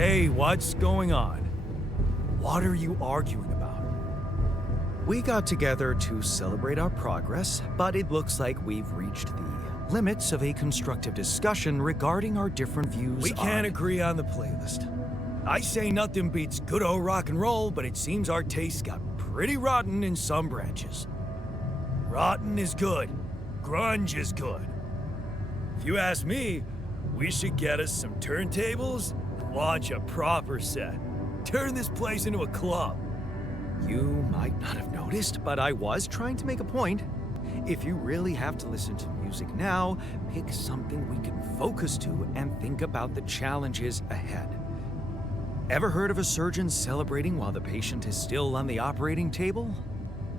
Hey, what's going on? What are you arguing about? We got together to celebrate our progress, but it looks like we've reached the limits of a constructive discussion regarding our different views We can't agree on the playlist. I say nothing beats good old rock and roll, but it seems our tastes got pretty rotten in some branches. Rotten is good. Grunge is good. If you ask me, we should get us some turntables and launch a proper set. Turn this place into a club. You might not have noticed, but I was trying to make a point. If you really have to listen to music now, pick something we can focus to and think about the challenges ahead. Ever heard of a surgeon celebrating while the patient is still on the operating table?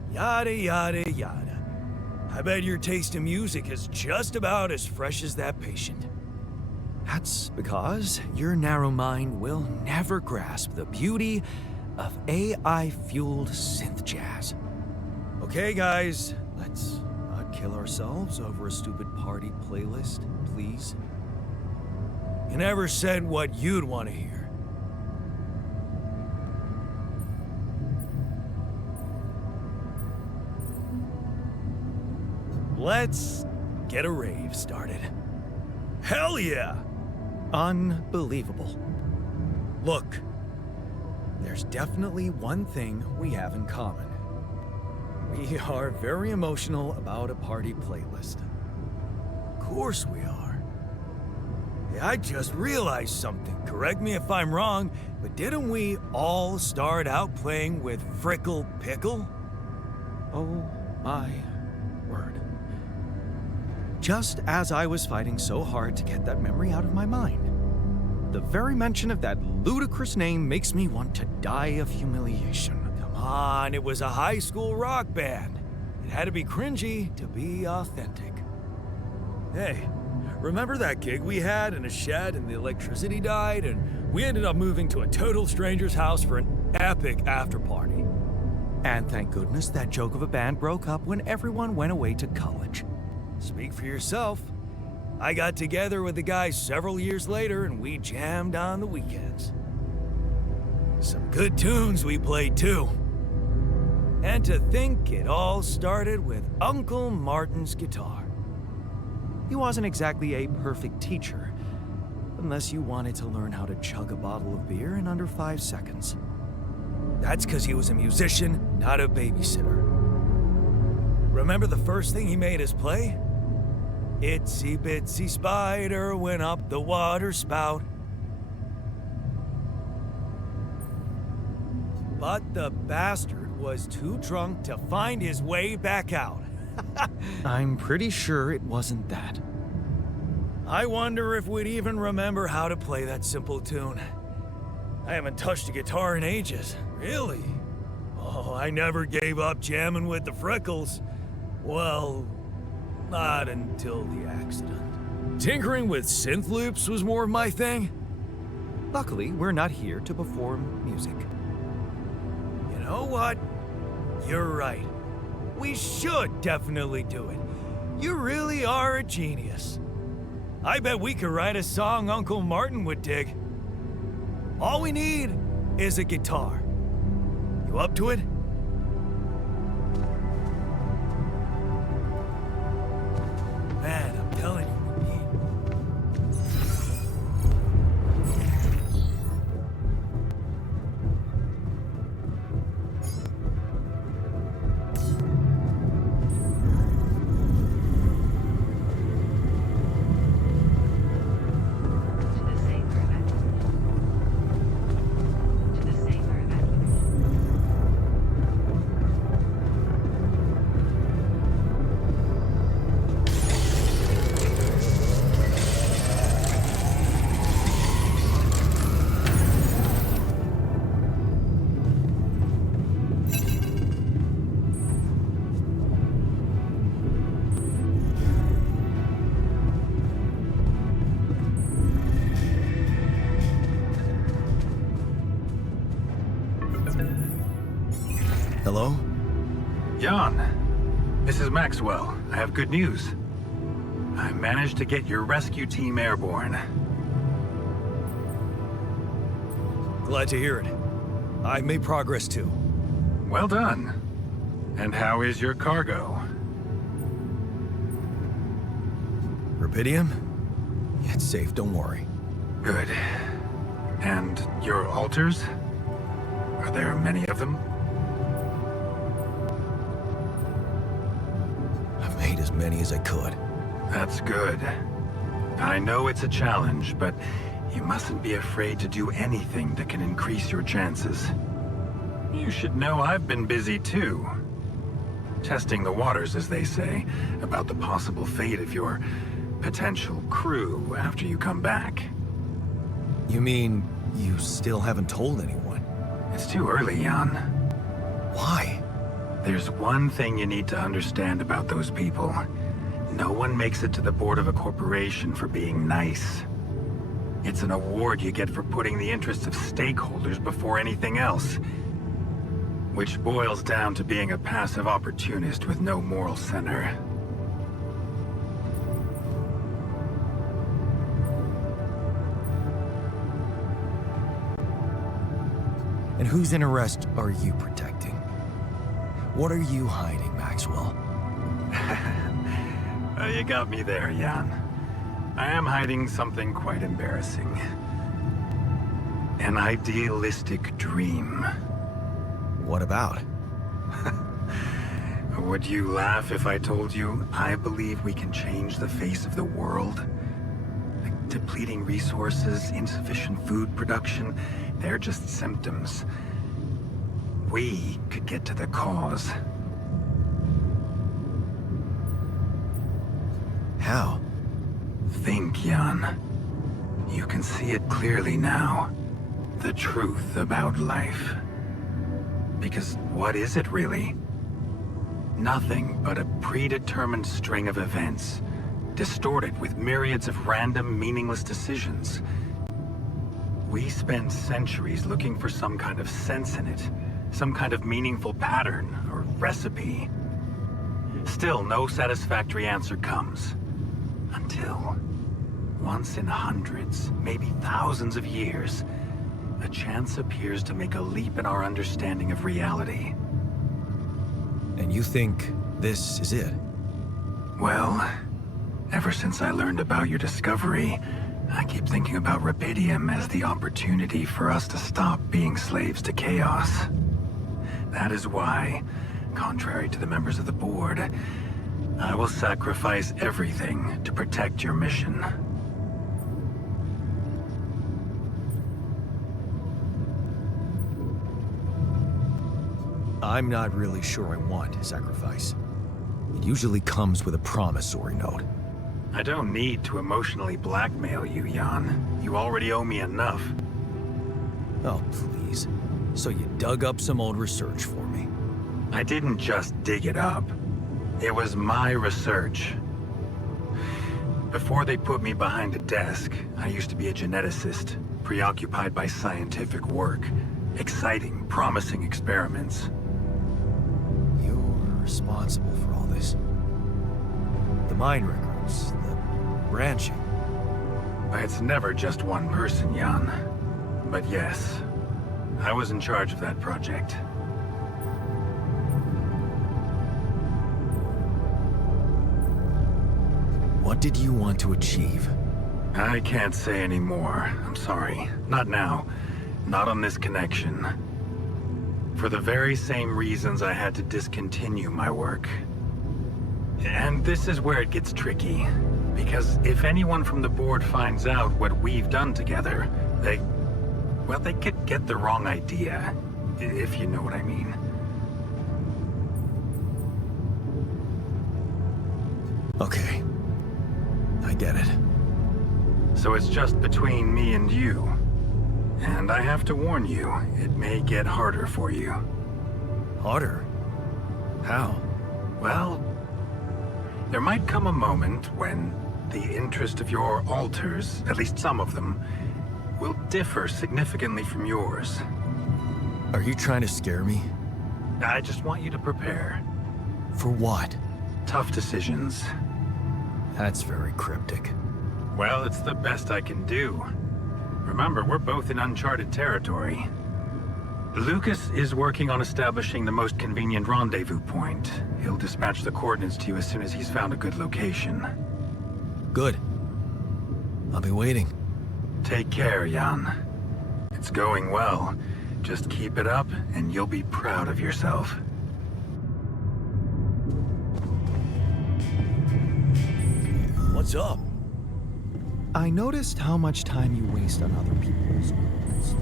Yada, yada, yada. I bet your taste in music is just about as fresh as that patient. That's because your narrow mind will never grasp the beauty of AI-fueled synth jazz. Okay, guys, let's not kill ourselves over a stupid party playlist, please. You never said what you'd want to hear. Let's get a rave started. Hell yeah! Unbelievable. Look, there's definitely one thing we have in common. We are very emotional about a party playlist. Of course we are. Hey, I just realized something. Correct me if I'm wrong, but didn't we all start out playing with Frickle Pickle? Oh my word. Just as I was fighting so hard to get that memory out of my mind. The very mention of that ludicrous name makes me want to die of humiliation. Come on, it was a high school rock band. It had to be cringy to be authentic. Hey, remember that gig we had in a shed and the electricity died and we ended up moving to a total stranger's house for an epic after party? And thank goodness that joke of a band broke up when everyone went away to college. Speak for yourself. I got together with the guys several years later and we jammed on the weekends. Some good tunes we played too. And to think it all started with Uncle Martin's guitar. He wasn't exactly a perfect teacher, unless you wanted to learn how to chug a bottle of beer in under 5 seconds. That's because he was a musician, not a babysitter. Remember the first thing he made us play? Itsy bitsy spider went up the water spout. But the bastard was too drunk to find his way back out. I'm pretty sure it wasn't that. I wonder if we'd even remember how to play that simple tune. I haven't touched a guitar in ages. Really? Oh, I never gave up jamming with the Frickles. Well, not until the accident. Tinkering with synth loops was more of my thing. Luckily, we're not here to perform music. You know what? You're right. We should definitely do it. You really are a genius. I bet we could write a song Uncle Martin would dig. All we need is a guitar. You up to it? Man, I'm telling you, we need. Hello? Jan, this is Maxwell. I have good news. I managed to get your rescue team airborne. Glad to hear it. I made progress too. Well done. And how is your cargo? Rubidium? It's safe, don't worry. Good. And your altars? Are there many of them? I've made as many as I could. That's good. I know it's a challenge, but you mustn't be afraid to do anything that can increase your chances. You should know I've been busy too. Testing the waters, as they say, about the possible fate of your potential crew after you come back. You mean you still haven't told anyone? It's too early, Jan. Why? There's one thing you need to understand about those people. No one makes it to the board of a corporation for being nice. It's an award you get for putting the interests of stakeholders before anything else. Which boils down to being a passive opportunist with no moral center. And whose interest are you protecting? What are you hiding, Maxwell? You got me there, Jan. I am hiding something quite embarrassing. An idealistic dream. What about? Would you laugh if I told you I believe we can change the face of the world? Like depleting resources, insufficient food production, they're just symptoms. We could get to the cause. How? Think, Jan. You can see it clearly now. The truth about life. Because what is it really? Nothing but a predetermined string of events, distorted with myriads of random, meaningless decisions. We spend centuries looking for some kind of sense in it, some kind of meaningful pattern or recipe. Still, no satisfactory answer comes. Until, once in hundreds, maybe thousands of years, a chance appears to make a leap in our understanding of reality. And you think this is it? Well, ever since I learned about your discovery, I keep thinking about Rubidium as the opportunity for us to stop being slaves to chaos. That is why, contrary to the members of the board, I will sacrifice everything to protect your mission. I'm not really sure I want sacrifice. It usually comes with a promissory note. I don't need to emotionally blackmail you, Jan. You already owe me enough. Oh, please. So you dug up some old research for me. I didn't just dig it up. It was my research. Before they put me behind a desk, I used to be a geneticist, preoccupied by scientific work, exciting, promising experiments. You're responsible for all this. The mine records, the branching. It's never just one person, Jan. But yes, I was in charge of that project. What did you want to achieve? I can't say any more. I'm sorry. Not now. Not on this connection. For the very same reasons I had to discontinue my work. And this is where it gets tricky. Because if anyone from the board finds out what we've done together, they could get the wrong idea. If you know what I mean. Okay. I get it. So it's just between me and you. And I have to warn you, it may get harder for you. Harder? How? Well, there might come a moment when the interest of your alters, at least some of them, will differ significantly from yours. Are you trying to scare me? I just want you to prepare. For what? Tough decisions. That's very cryptic. Well, it's the best I can do. Remember, we're both in uncharted territory. Lucas is working on establishing the most convenient rendezvous point. He'll dispatch the coordinates to you as soon as he's found a good location. Good. I'll be waiting. Take care, Jan. It's going well. Just keep it up, and you'll be proud of yourself. What's up? I noticed how much time you waste on other people's goals.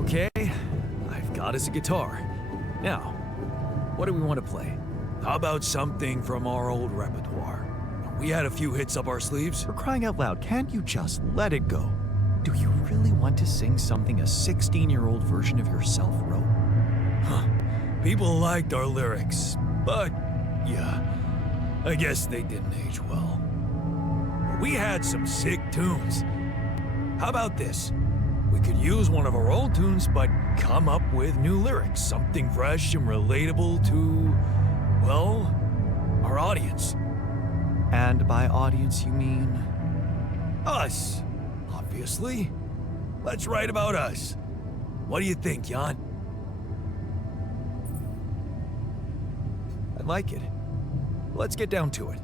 Okay, I've got us a guitar. Now, what do we want to play? How about something from our old repertoire? We had a few hits up our sleeves. For crying out loud, can't you just let it go? Do you really want to sing something a 16-year-old version of yourself wrote? Huh. People liked our lyrics, but yeah, I guess they didn't age well. We had some sick tunes. How about this? We could use one of our old tunes, but come up with new lyrics. Something fresh and relatable to, well, our audience. And by audience, you mean? Us, obviously. Let's write about us. What do you think, Jan? I like it. Let's get down to it.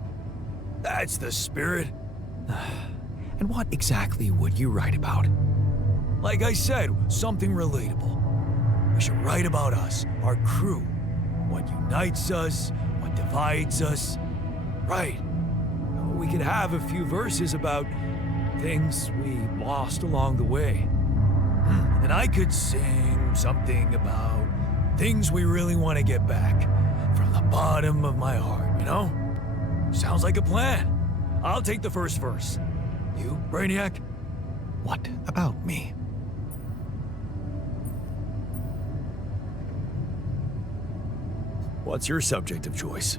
That's the spirit. And what exactly would you write about? Like I said, something relatable. We should write about us, our crew. What unites us, what divides us. Right. We could have a few verses about things we lost along the way. And I could sing something about things we really want to get back from the bottom of my heart, you know? Sounds like a plan. I'll take the first verse. You, Brainiac? What about me? What's your subject of choice?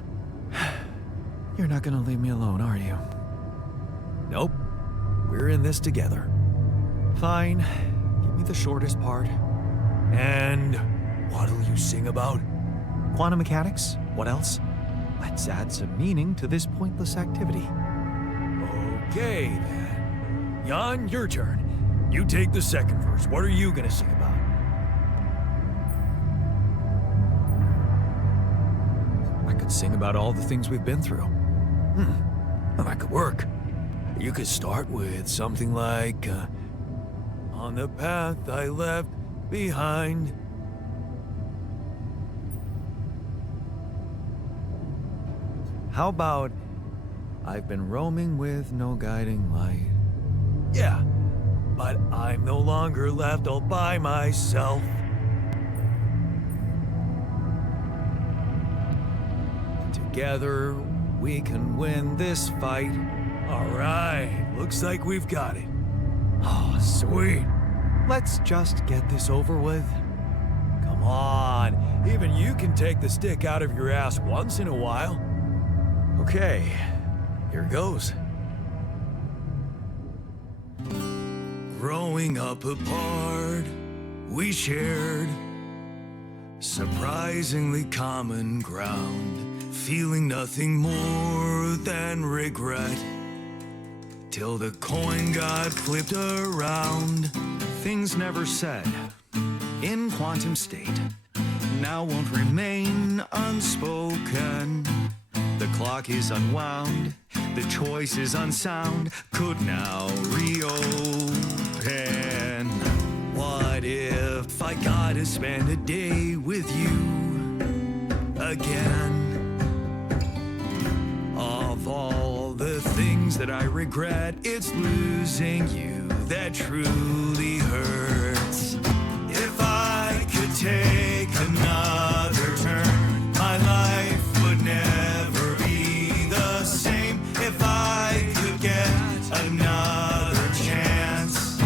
You're not gonna leave me alone, are you? Nope. We're in this together. Fine. Give me the shortest part. And what'll you sing about? Quantum mechanics? What else? Let's add some meaning to this pointless activity. Okay, then. Jan, your turn. You take the second verse. What are you gonna sing about? I could sing about all the things we've been through. Well, that could work. You could start with something like, on the path I left behind. How about, I've been roaming with no guiding light? Yeah, but I'm no longer left all by myself. Together, we can win this fight. All right, looks like we've got it. Oh, sweet. Let's just get this over with. Come on, even you can take the stick out of your ass once in a while. Okay, here goes. Growing up apart, we shared surprisingly common ground, feeling nothing more than regret. Till the coin got flipped around. Things never said in quantum state now won't remain unspoken. The clock is unwound, the choice is unsound, could now reopen. What if I got to spend a day with you again? Of all the things that I regret, it's losing you that truly hurts. If I could take another turn, my life would never be the same. If I could get another chance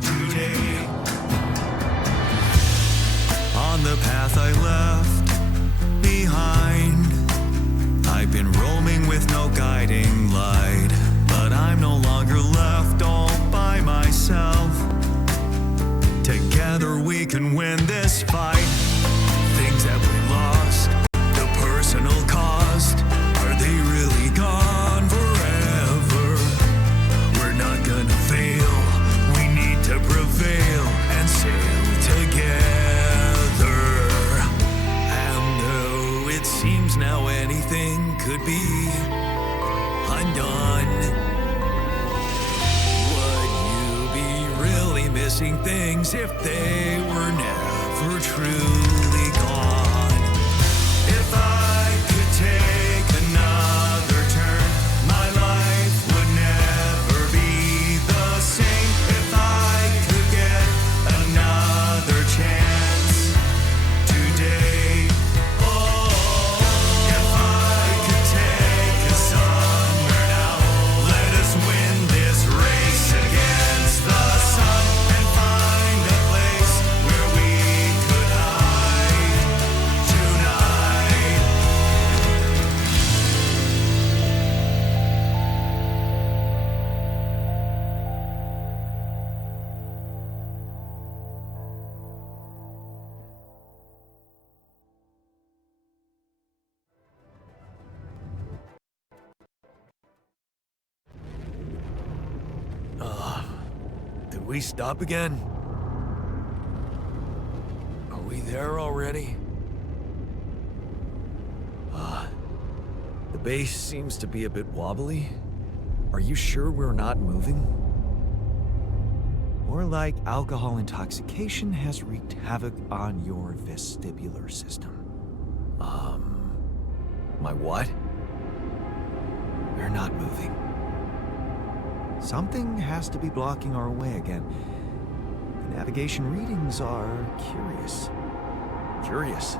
today. On the path I left behind, I've been roaming with no guiding can win this fight. Things that we lost, the personal cost, are they really gone forever? We're not gonna fail, we need to prevail and sail together. And though it seems now anything could be undone, would you be really missing things if they were never truly gone? If I could take another turn, my life would never be the same. If I could get another chance today, oh, if I could take us somewhere now, let us win this race against the sun and find a place where we could hide tonight. Did we stop again? Are we there already? The base seems to be a bit wobbly. Are you sure we're not moving? Or like alcohol intoxication has wreaked havoc on your vestibular system. My what? We're not moving. Something has to be blocking our way again. The navigation readings are curious. Curious?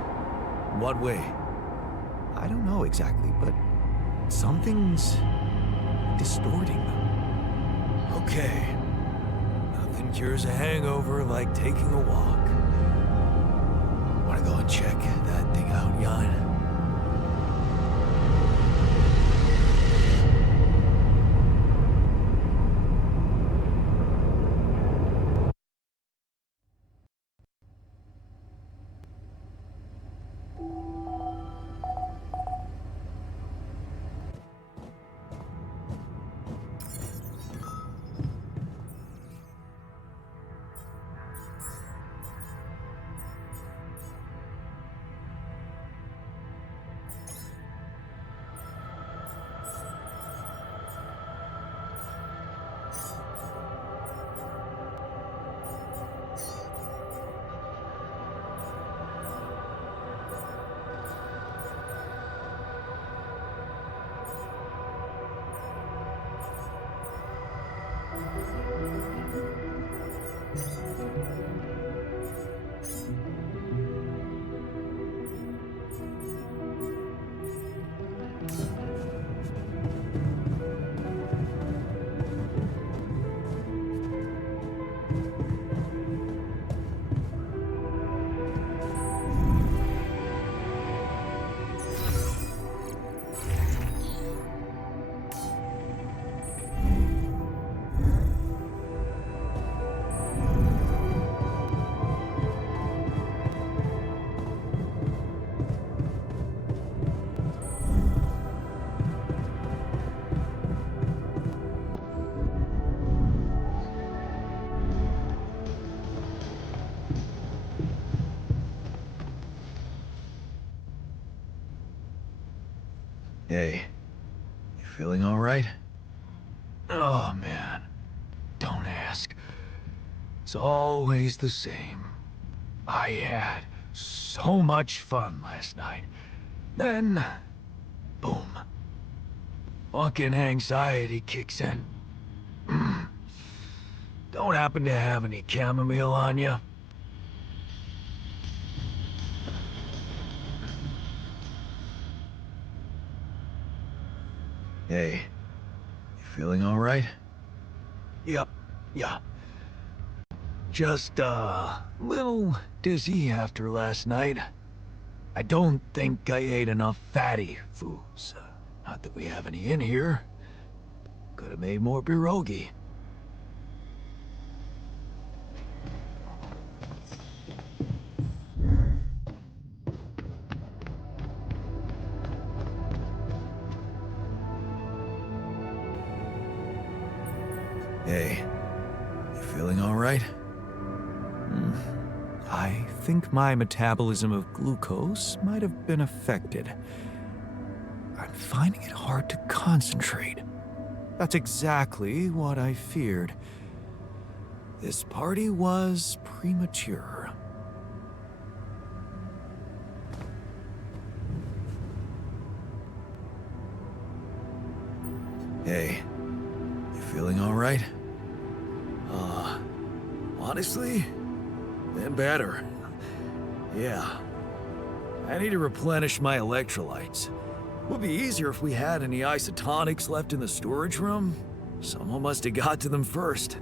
In what way? I don't know exactly, but something's distorting them. Okay. Nothing cures a hangover like taking a walk. Wanna go and check that thing out, Jan? Hey, you feeling all right? Oh, man. Don't ask. It's always the same. I had so much fun last night. Then, boom. Fucking anxiety kicks in. Don't happen to have any chamomile on you? Hey, you feeling all right? Yep, yeah. Just a little dizzy after last night. I don't think I ate enough fatty foods. Not that we have any in here. Could have made more pierogi. Hey, you feeling all right? I think my metabolism of glucose might have been affected. I'm finding it hard to concentrate. That's exactly what I feared. This party was premature. Hey, you feeling all right? Honestly, been better. Yeah. I need to replenish my electrolytes. Would be easier if we had any isotonics left in the storage room. Someone must have got to them first.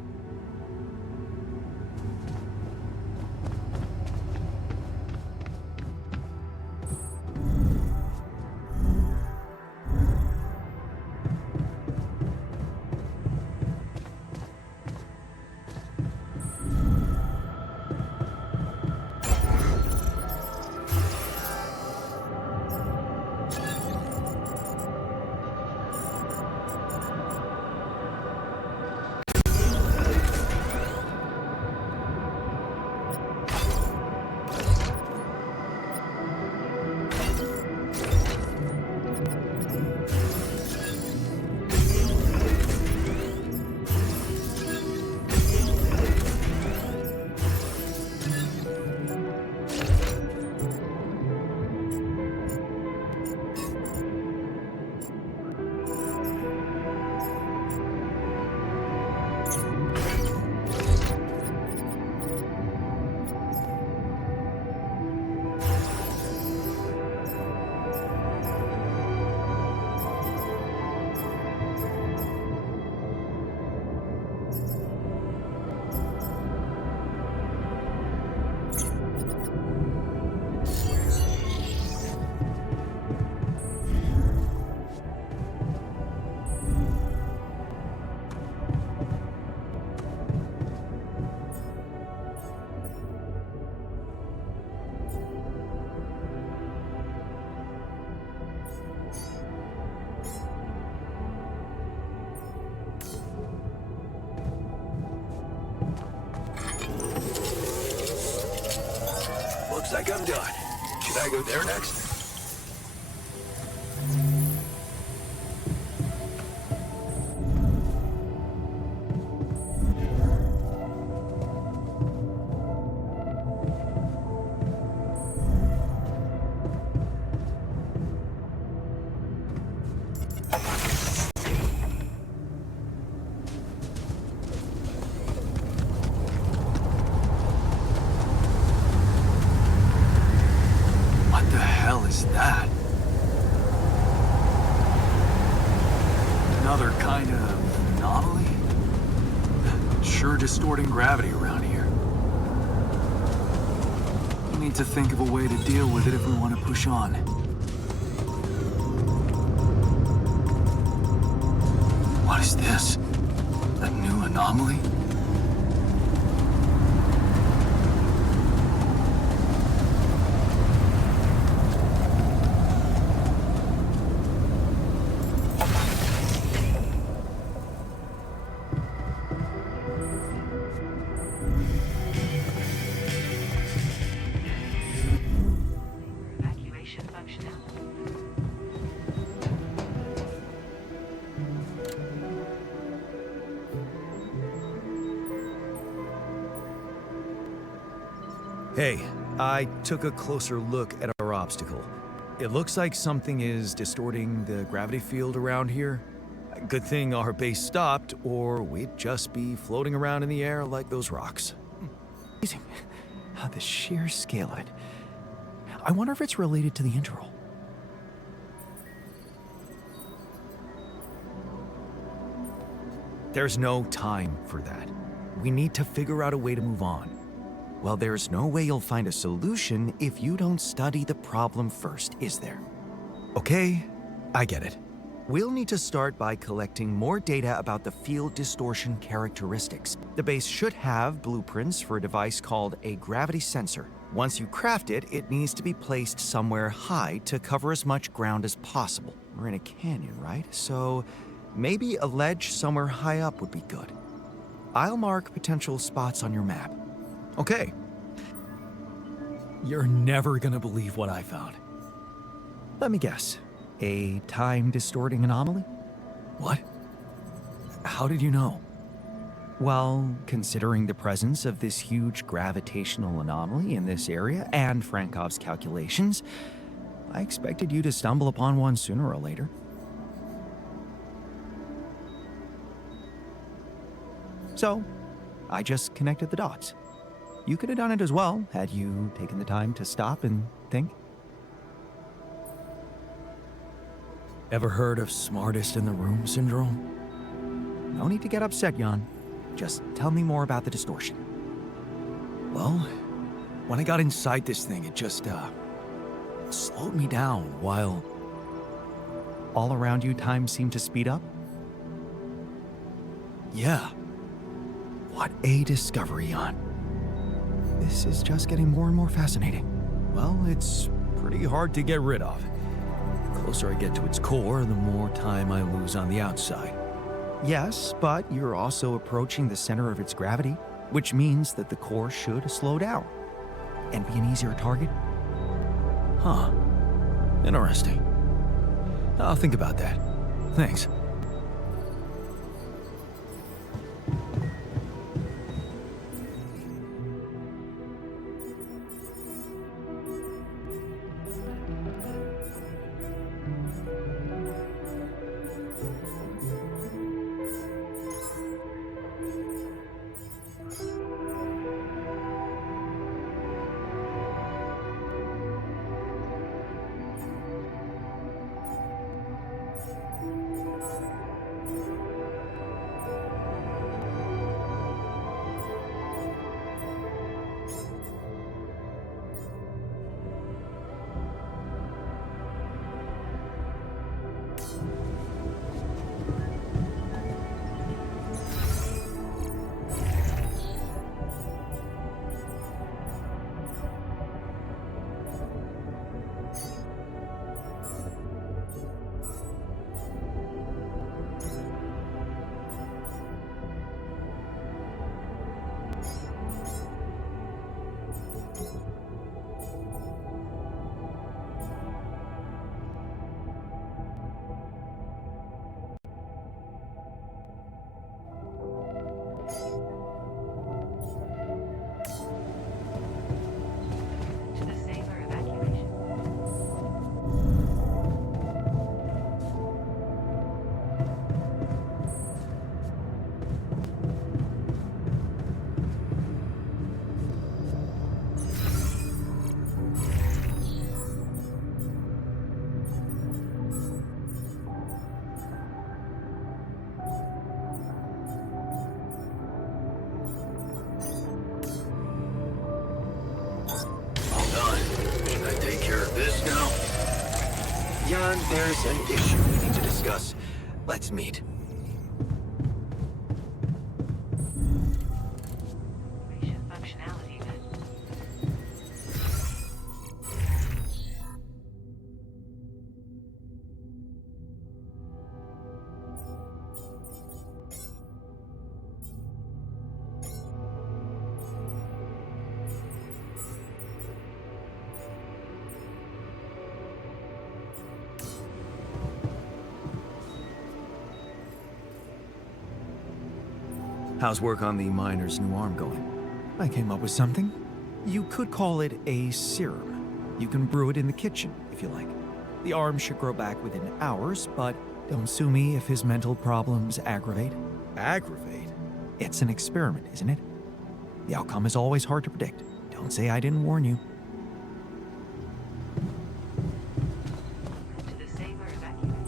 Looks like I'm done. Should I go there next? What the hell is that? Another kind of anomaly? Sure distorting gravity around here. We need to think of a way to deal with it if we want to push on. What is this? A new anomaly? Evacuation functional. Hey, I took a closer look at our obstacle. It looks like something is distorting the gravity field around here. Good thing our base stopped, or we'd just be floating around in the air like those rocks. Amazing. The sheer scale of it. I wonder if it's related to the interval. There's no time for that. We need to figure out a way to move on. Well, there's no way you'll find a solution if you don't study the problem first, is there? Okay, I get it. We'll need to start by collecting more data about the field distortion characteristics. The base should have blueprints for a device called a gravity sensor. Once you craft it, it needs to be placed somewhere high to cover as much ground as possible. We're in a canyon, right? So maybe a ledge somewhere high up would be good. I'll mark potential spots on your map. Okay. You're never gonna believe what I found. Let me guess. A time-distorting anomaly? What? How did you know? Well, considering the presence of this huge gravitational anomaly in this area and Frankov's calculations, I expected you to stumble upon one sooner or later. So, I just connected the dots. You could have done it as well, had you taken the time to stop and think. Ever heard of smartest in the room syndrome? No need to get upset, Jan. Just tell me more about the distortion. Well, when I got inside this thing, it just, slowed me down while all around you time seemed to speed up. Yeah. What a discovery, Jan. This is just getting more and more fascinating. Well, it's pretty hard to get rid of. The closer I get to its core, the more time I lose on the outside. Yes, but you're also approaching the center of its gravity, which means that the core should slow down and be an easier target. Huh. Interesting. I'll think about that. Thanks. Jan, there's an issue we need to discuss. Let's meet. Functionality then. How's work on the miner's new arm going? I came up with something. You could call it a serum. You can brew it in the kitchen, if you like. The arm should grow back within hours, but don't sue me if his mental problems aggravate. Aggravate? It's an experiment, isn't it? The outcome is always hard to predict. Don't say I didn't warn you. To the saber evacuation.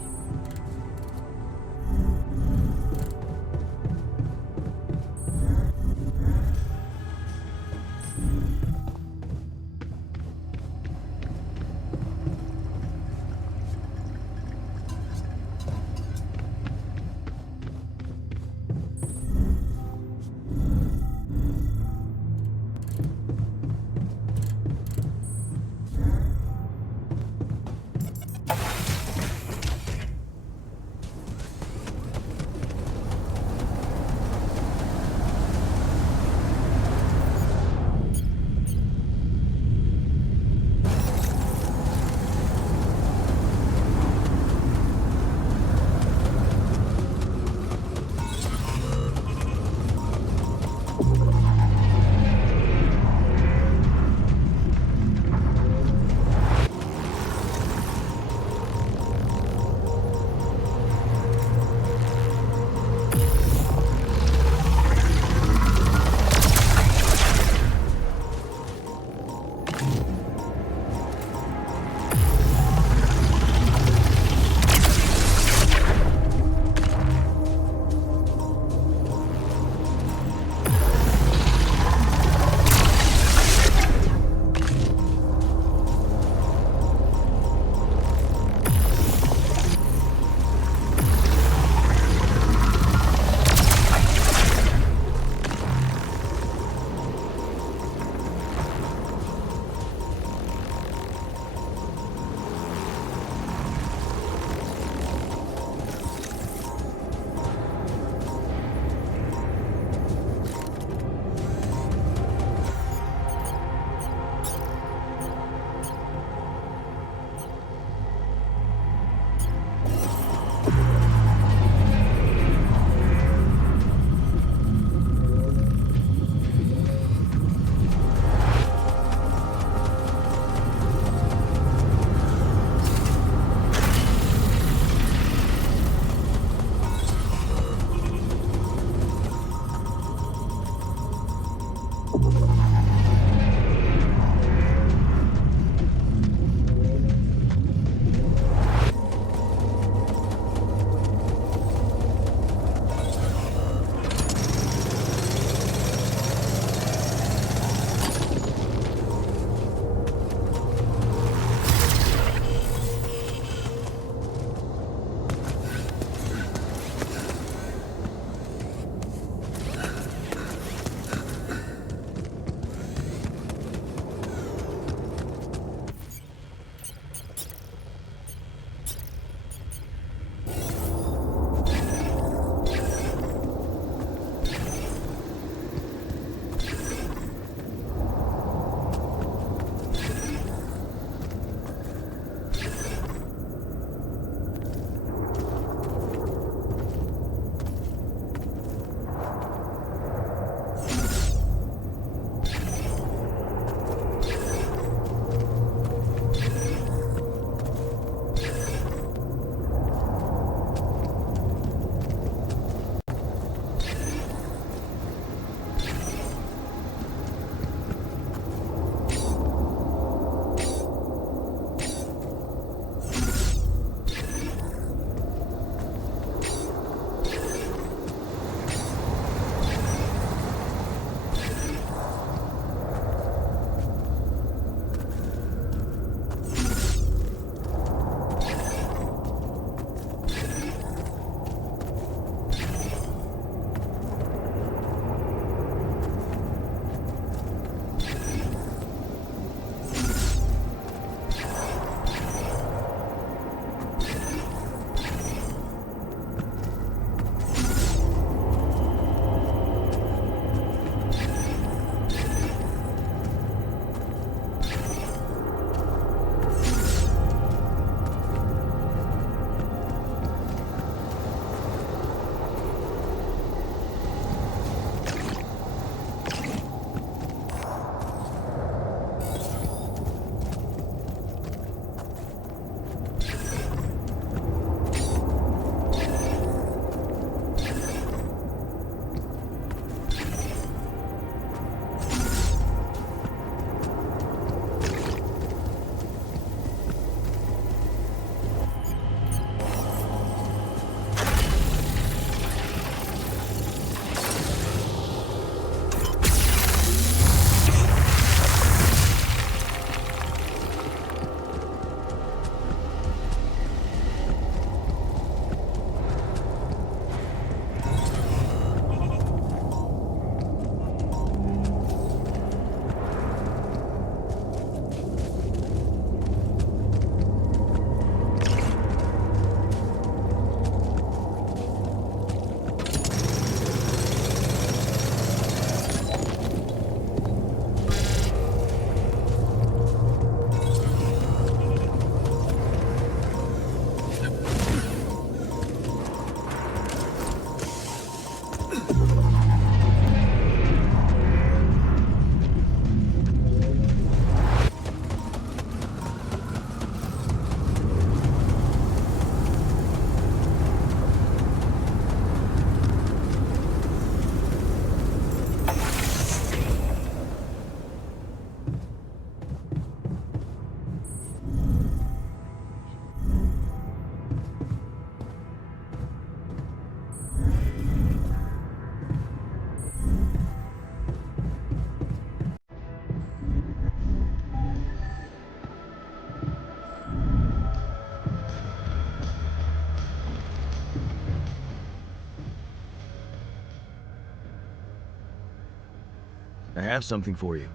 I have something for you.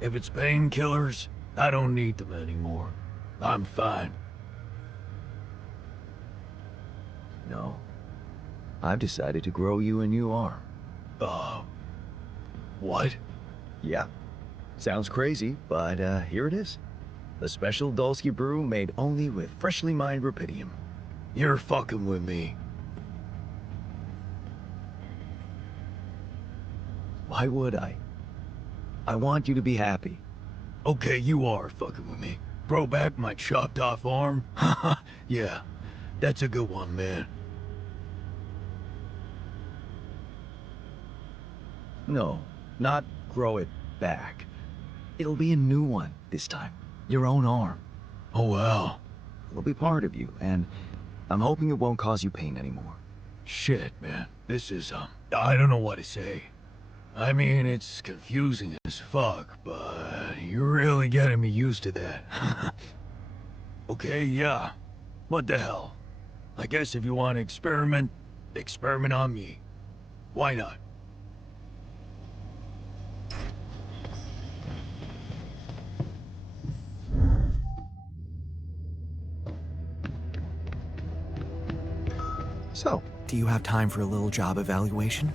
If it's painkillers, I don't need them anymore. I'm fine. No. I've decided to grow you a new arm. What? Yeah. Sounds crazy, but here it is. A special Dolski brew made only with freshly mined rubidium. You're fucking with me. Why would I? I want you to be happy. Okay, you are fucking with me. Grow back my chopped off arm? Haha, yeah. That's a good one, man. No, not grow it back. It'll be a new one this time. Your own arm. Oh, wow. It'll be part of you, and I'm hoping it won't cause you pain anymore. Shit, man. This is, I don't know what to say. I mean, it's confusing as fuck, but you're really getting me used to that. Okay, yeah. What the hell? I guess if you want to experiment, experiment on me. Why not? So, do you have time for a little job evaluation?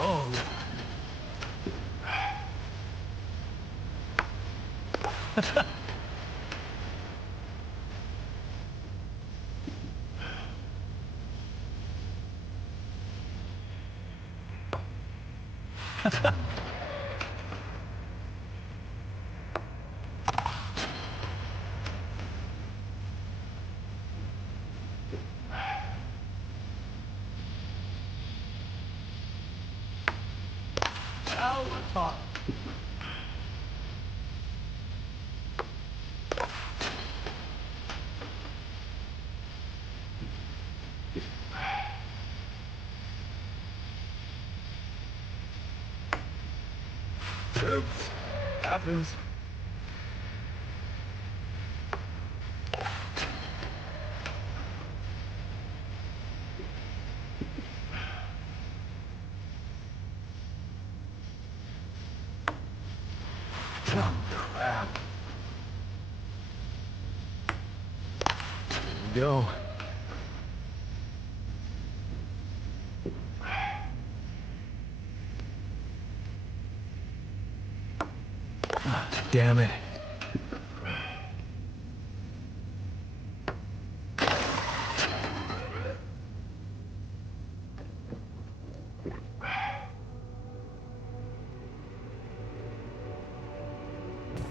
Oh. Oops. Happens. Oh, crap. Here we go. Damn it.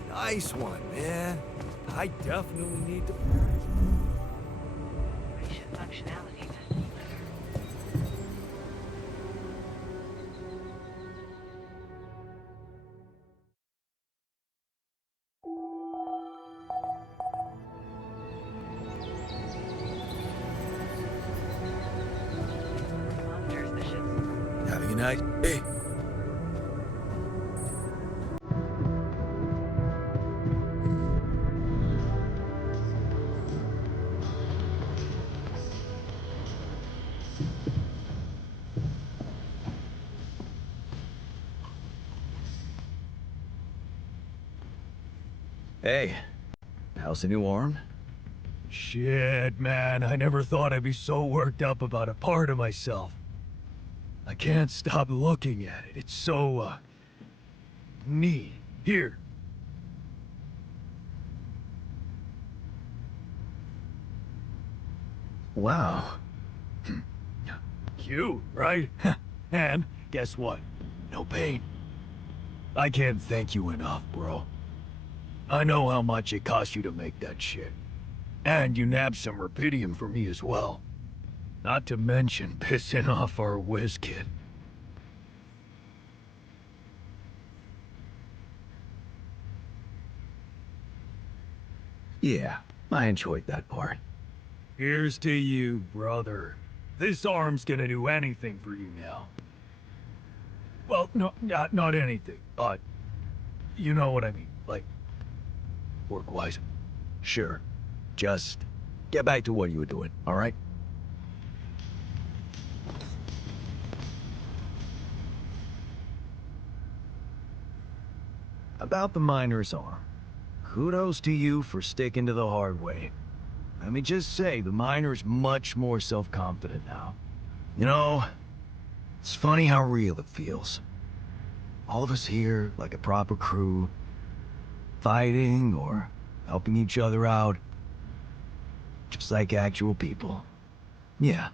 Nice one, man. I definitely need to... Operation functionality message. Monitors the ship's Having a nice day. Hey, how's the new arm? Shit, man. I never thought I'd be so worked up about a part of myself. I can't stop looking at it. It's so, neat. Here. Wow. Cute, right? And guess what? No pain. I can't thank you enough, bro. I know how much it cost you to make that shit. And you nabbed some rubidium for me as well. Not to mention pissing off our whiz kid. Yeah, I enjoyed that part. Here's to you, brother. This arm's gonna do anything for you now. Well, no, not anything, but you know what I mean. Like, work-wise. Sure. Just get back to what you were doing, all right? About the miner's arm. Kudos to you for sticking to the hard way. Let me just say, the miner's much more self-confident now. You know, it's funny how real it feels. All of us here, like a proper crew, fighting or helping each other out, just like actual people. Yeah.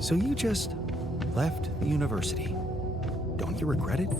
So you just left the university. Don't you regret it?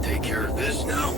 Take care of this now.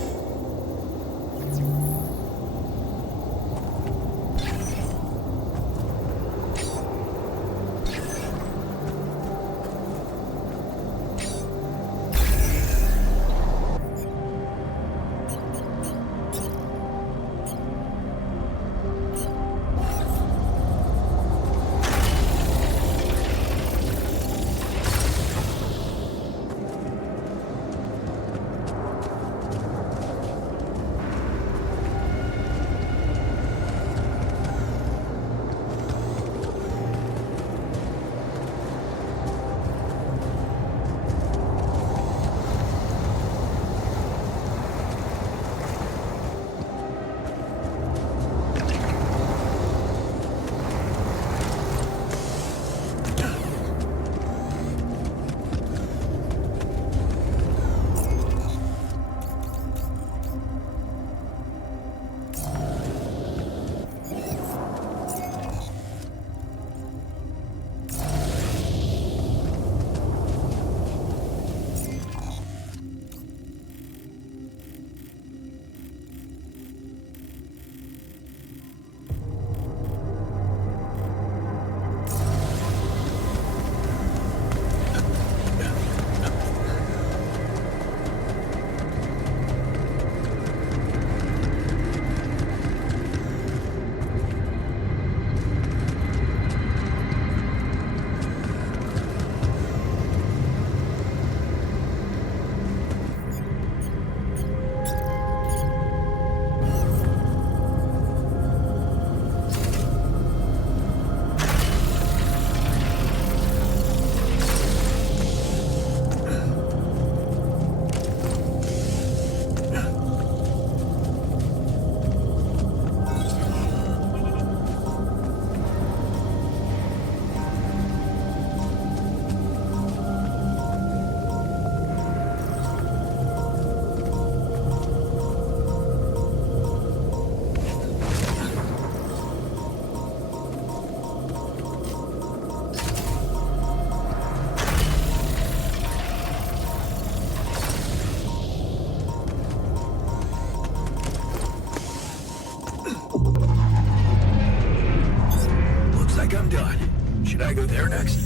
there next?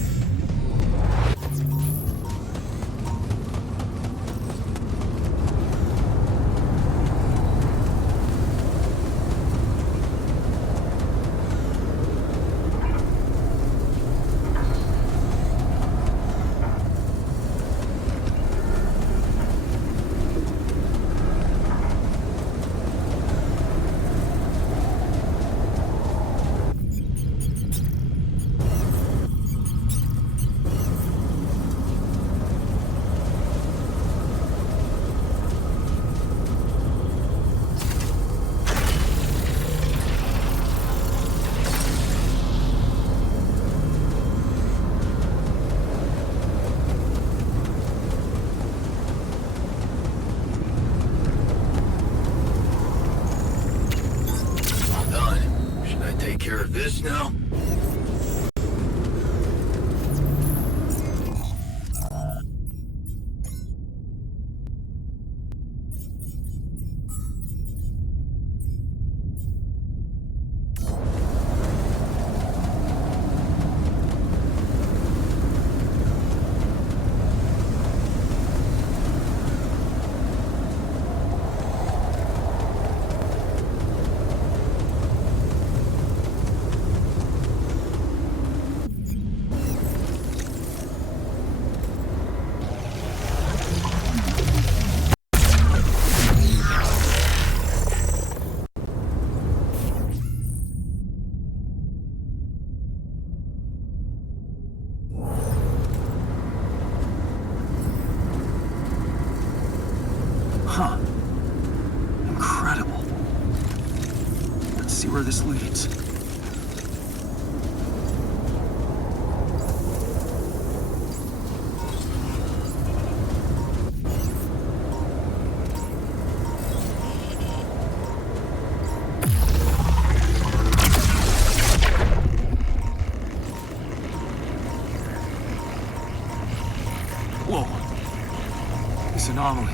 Take care of this now? Huh. Incredible. Let's see where this leads. Whoa. This anomaly.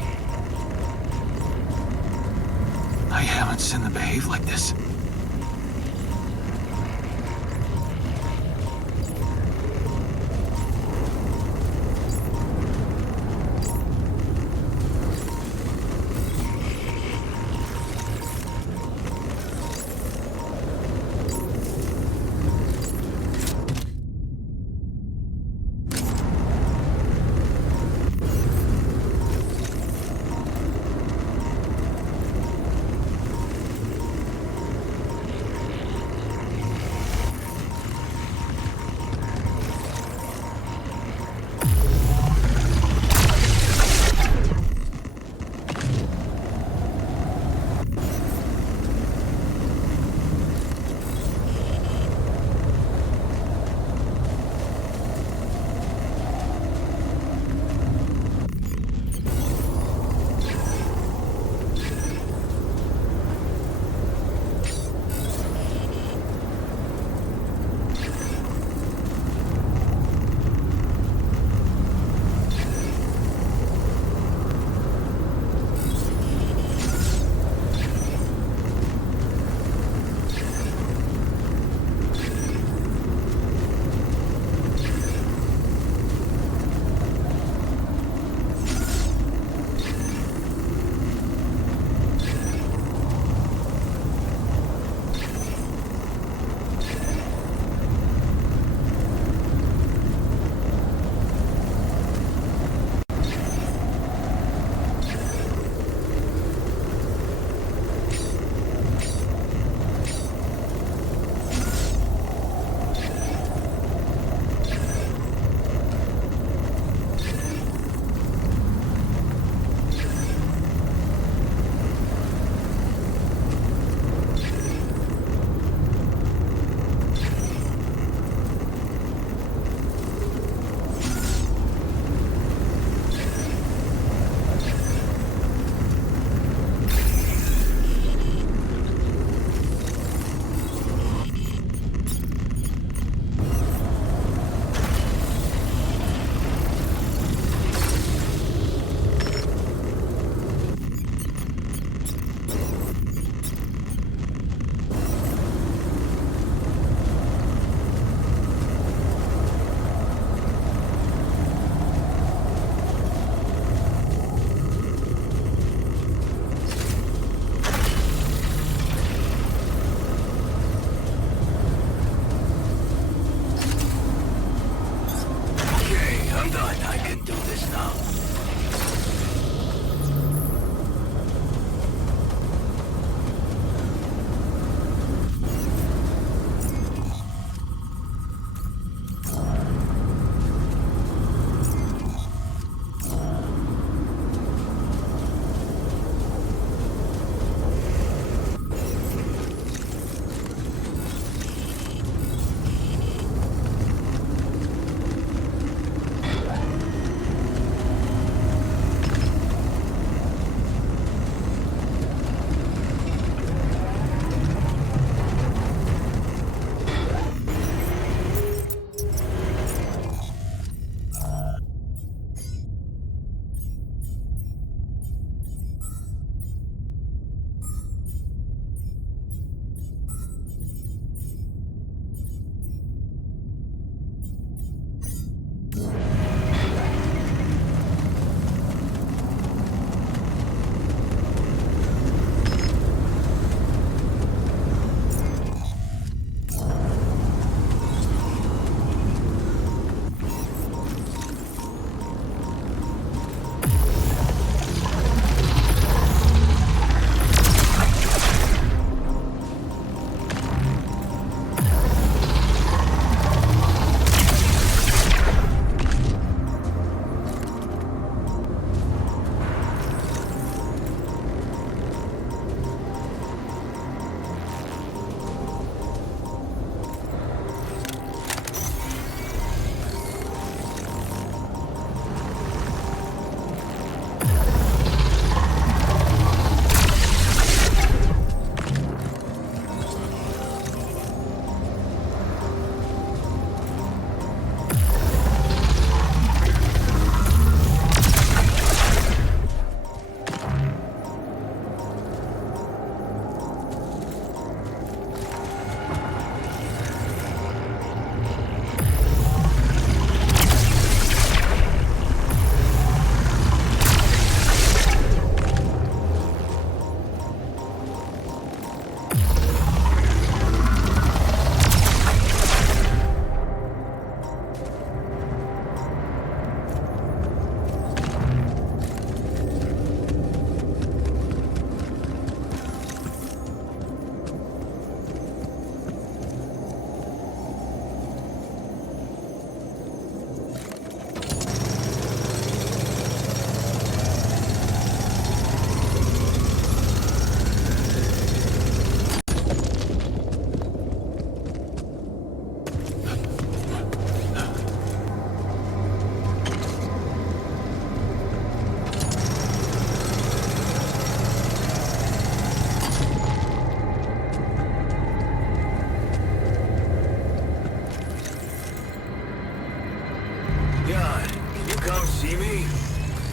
I haven't seen them behave like this.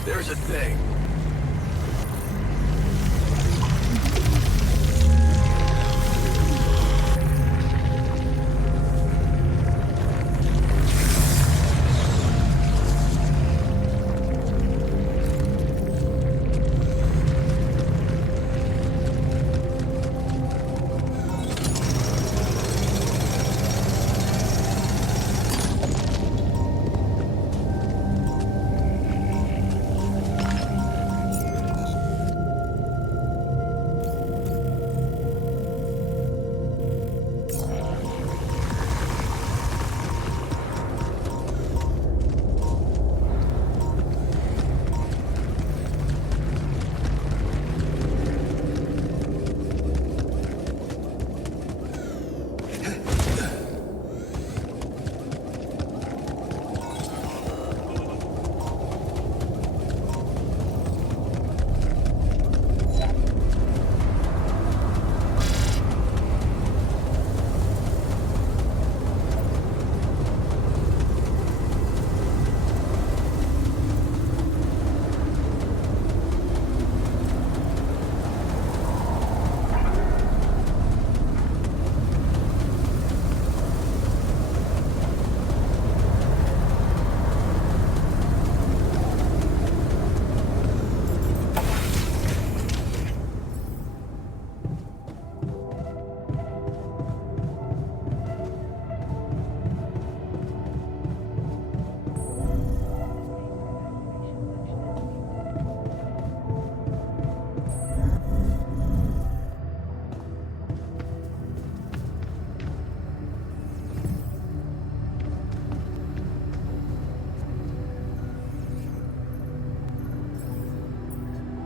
there's a thing.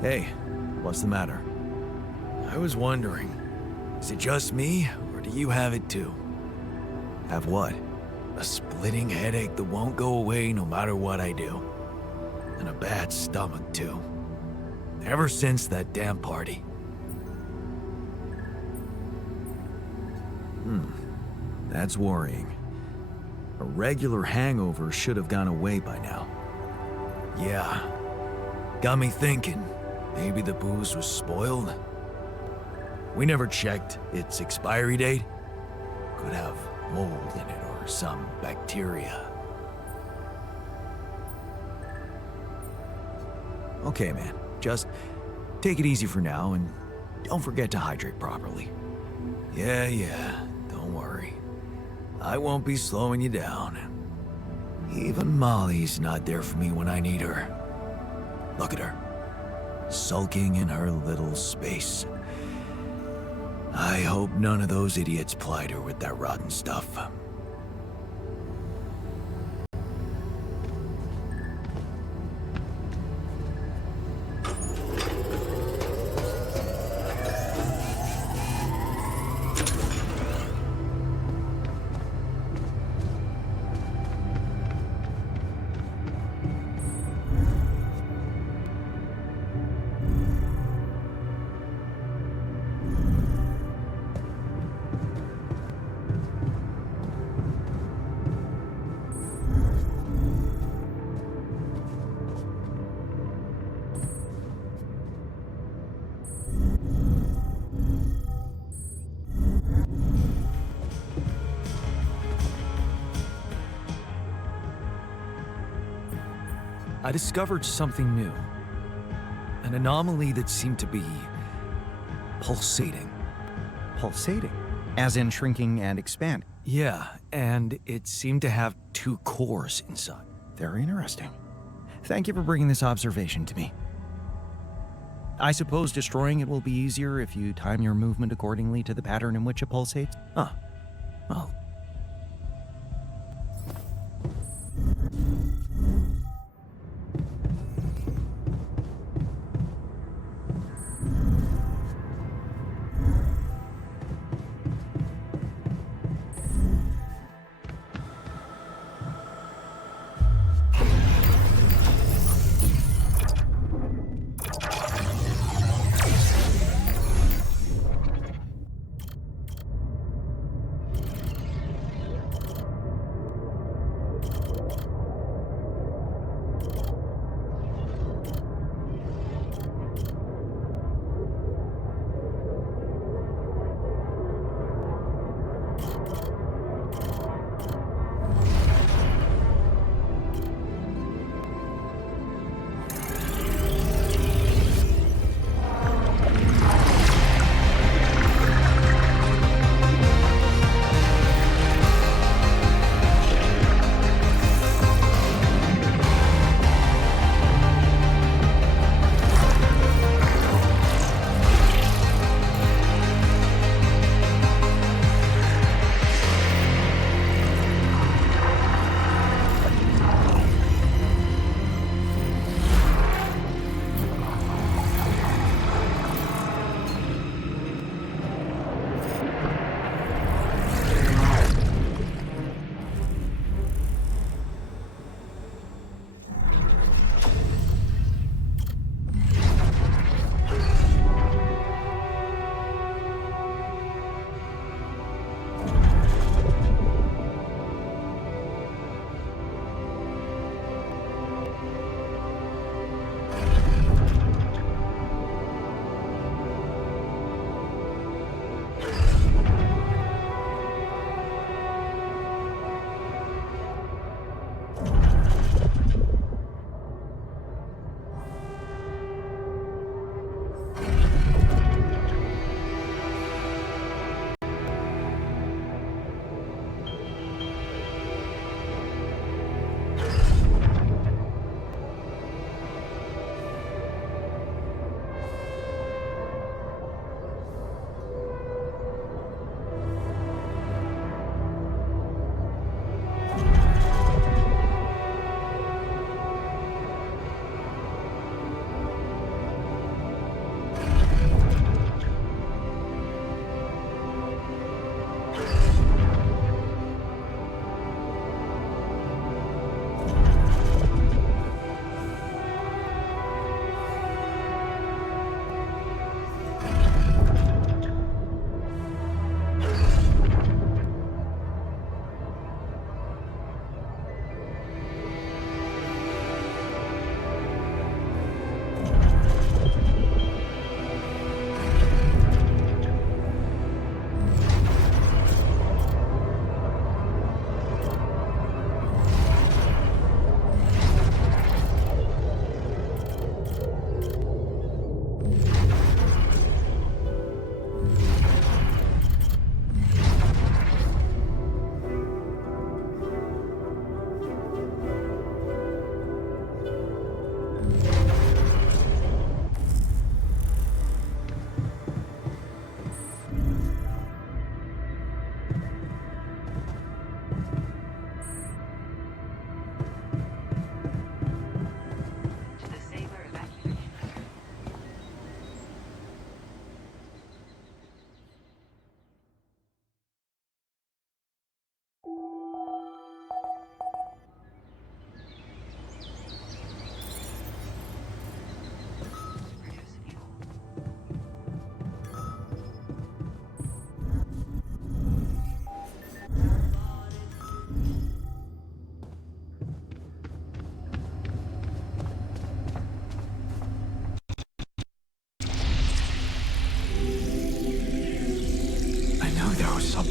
Hey, what's the matter? I was wondering, is it just me, or do you have it too? Have what? A splitting headache that won't go away no matter what I do. And a bad stomach too. Ever since that damn party. That's worrying. A regular hangover should have gone away by now. Yeah. Got me thinking, maybe the booze was spoiled? We never checked its expiry date. Could have mold in it or some bacteria. Okay, man. Just take it easy for now and don't forget to hydrate properly. Yeah, don't worry. I won't be slowing you down. Even Molly's not there for me when I need her. Look at her, sulking in her little space. I hope none of those idiots plied her with that rotten stuff. I discovered something new. An anomaly that seemed to be pulsating. Pulsating, as in shrinking and expanding. Yeah, and it seemed to have two cores inside. Very interesting. Thank you for bringing this observation to me. I suppose destroying it will be easier if you time your movement accordingly to the pattern in which it pulsates? Well,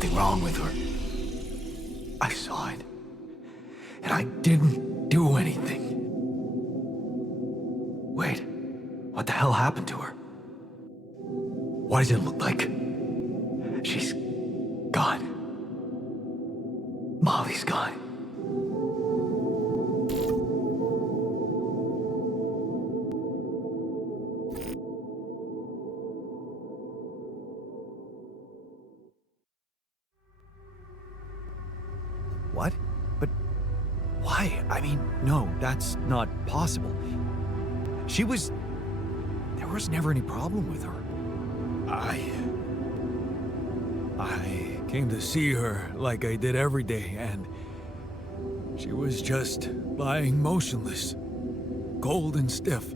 something wrong with her. I saw it. And I didn't do anything. Wait, what the hell happened to her? What does it look like? She's gone. Molly's gone. What? But why? I mean, no, that's not possible. There was never any problem with her. I came to see her like I did every day, and she was just lying motionless, cold and stiff.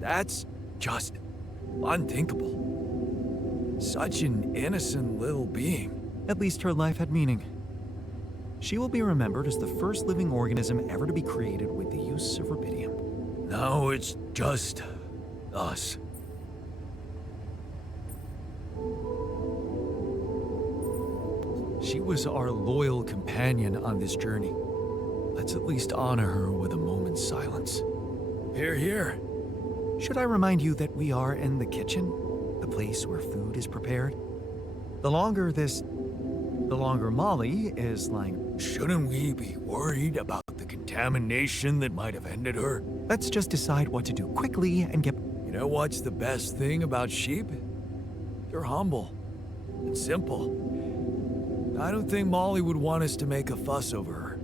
That's just unthinkable. Such an innocent little being. At least her life had meaning. She will be remembered as the first living organism ever to be created with the use of rubidium. Now it's just us. She was our loyal companion on this journey. Let's at least honor her with a moment's silence. Here, here. Should I remind you that we are in the kitchen? The place where food is prepared? The longer Molly is lying... Shouldn't we be worried about the contamination that might have ended her? Let's just decide what to do quickly and get... You know what's the best thing about sheep? They're humble and simple. I don't think Molly would want us to make a fuss over her.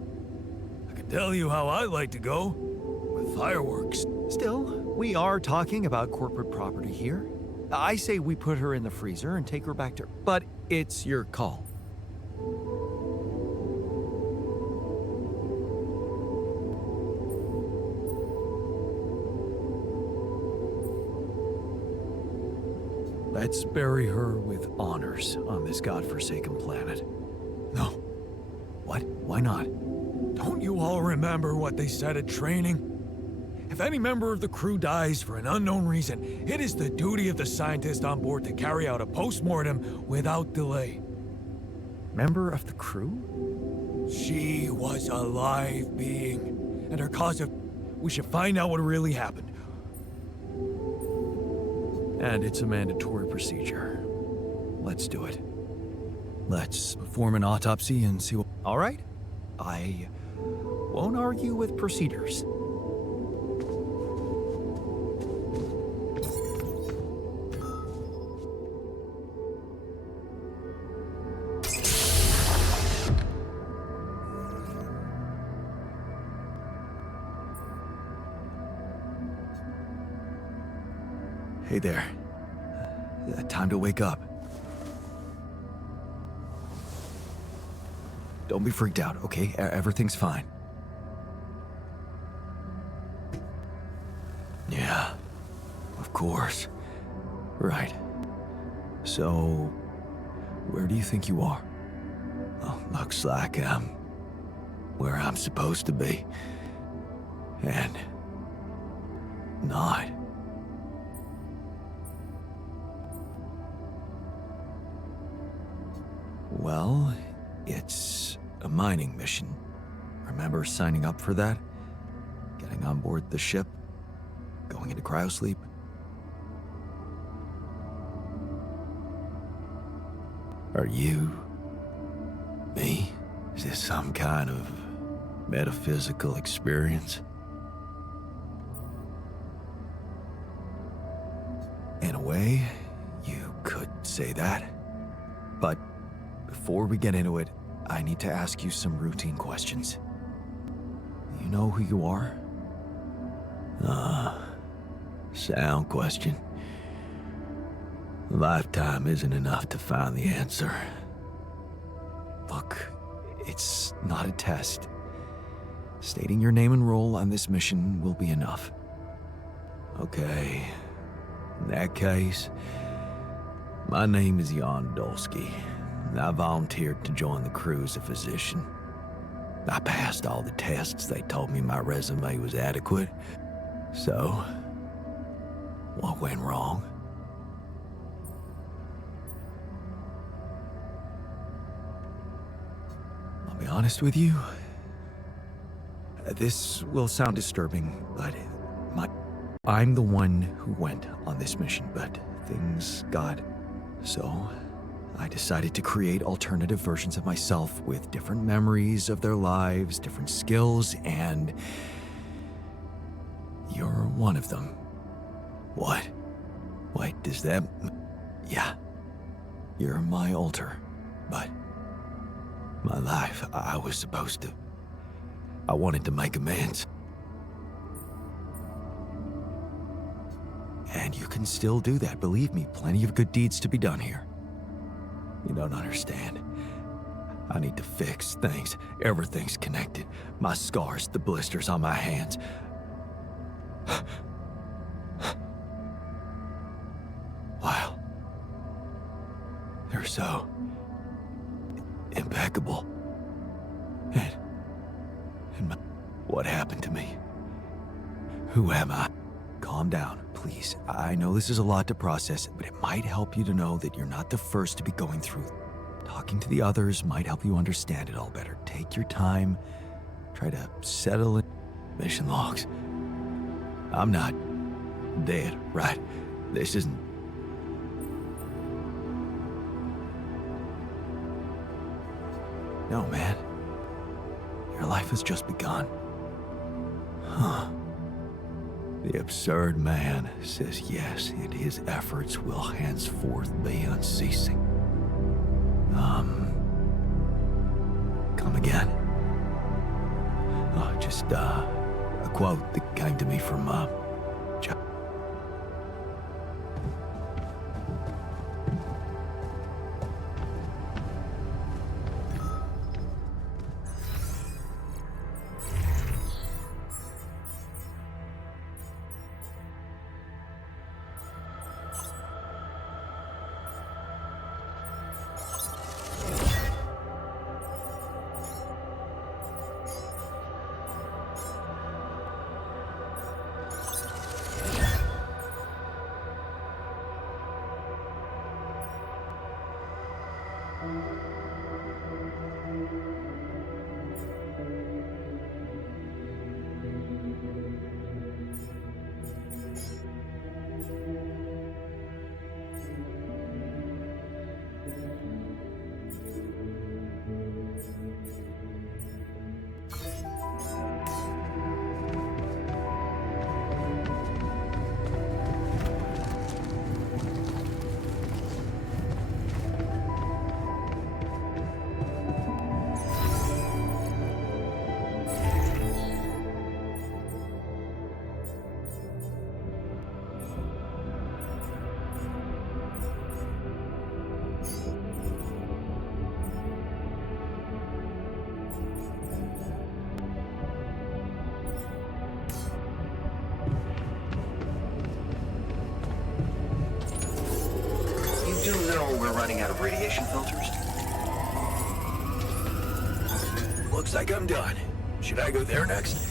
I can tell you how I like to go. With fireworks. Still, we are talking about corporate property here. I say we put her in the freezer and take her back to... But it's your call. Let's bury her with honors on this godforsaken planet. No. What? Why not? Don't you all remember what they said at training? If any member of the crew dies for an unknown reason, it is the duty of the scientist on board to carry out a post-mortem without delay. Member of the crew? She was a live being, and her cause of... We should find out what really happened. And it's a mandatory procedure. Let's do it. Let's perform an autopsy and see what... All right. I won't argue with procedures. Hey there. Time to wake up. Don't be freaked out, okay? Everything's fine. Yeah, of course. Right. So, where do you think you are? Well, looks like I'm where I'm supposed to be. And not. Well, it's a mining mission. Remember signing up for that? Getting on board the ship? Going into cryosleep? Are you... me? Is this some kind of metaphysical experience? In a way, you could say that. But before we get into it, I need to ask you some routine questions. You know who you are? Sound question. A lifetime isn't enough to find the answer. Look, it's not a test. Stating your name and role on this mission will be enough. Okay. In that case, my name is Jan Dolski. I volunteered to join the crew as a physician. I passed all the tests. They told me my resume was adequate. So, what went wrong? honest with you, this will sound disturbing, but I'm the one who went on this mission, but things got so I decided to create alternative versions of myself with different memories of their lives, different skills, and you're one of them. What? Wait, does that... Yeah. You're my alter, but my life, I was supposed to... I wanted to make amends. And you can still do that, believe me, plenty of good deeds to be done here. You don't understand. I need to fix things. Everything's connected. My scars, the blisters on my hands. Wow. They're so... impeccable. And what happened to me? Who am I? Calm down, please. I know this is a lot to process, but it might help you to know that you're not the first to be going through. Talking to the others might help you understand it all better. Take your time. Try to settle in. Mission logs. I'm not dead, right? This isn't... No, man. Your life has just begun. Huh. The absurd man says yes, and his efforts will henceforth be unceasing. Come again? Oh, just, a quote that came to me from, You do know we're running out of radiation filters? Looks like I'm done. Should I go there next?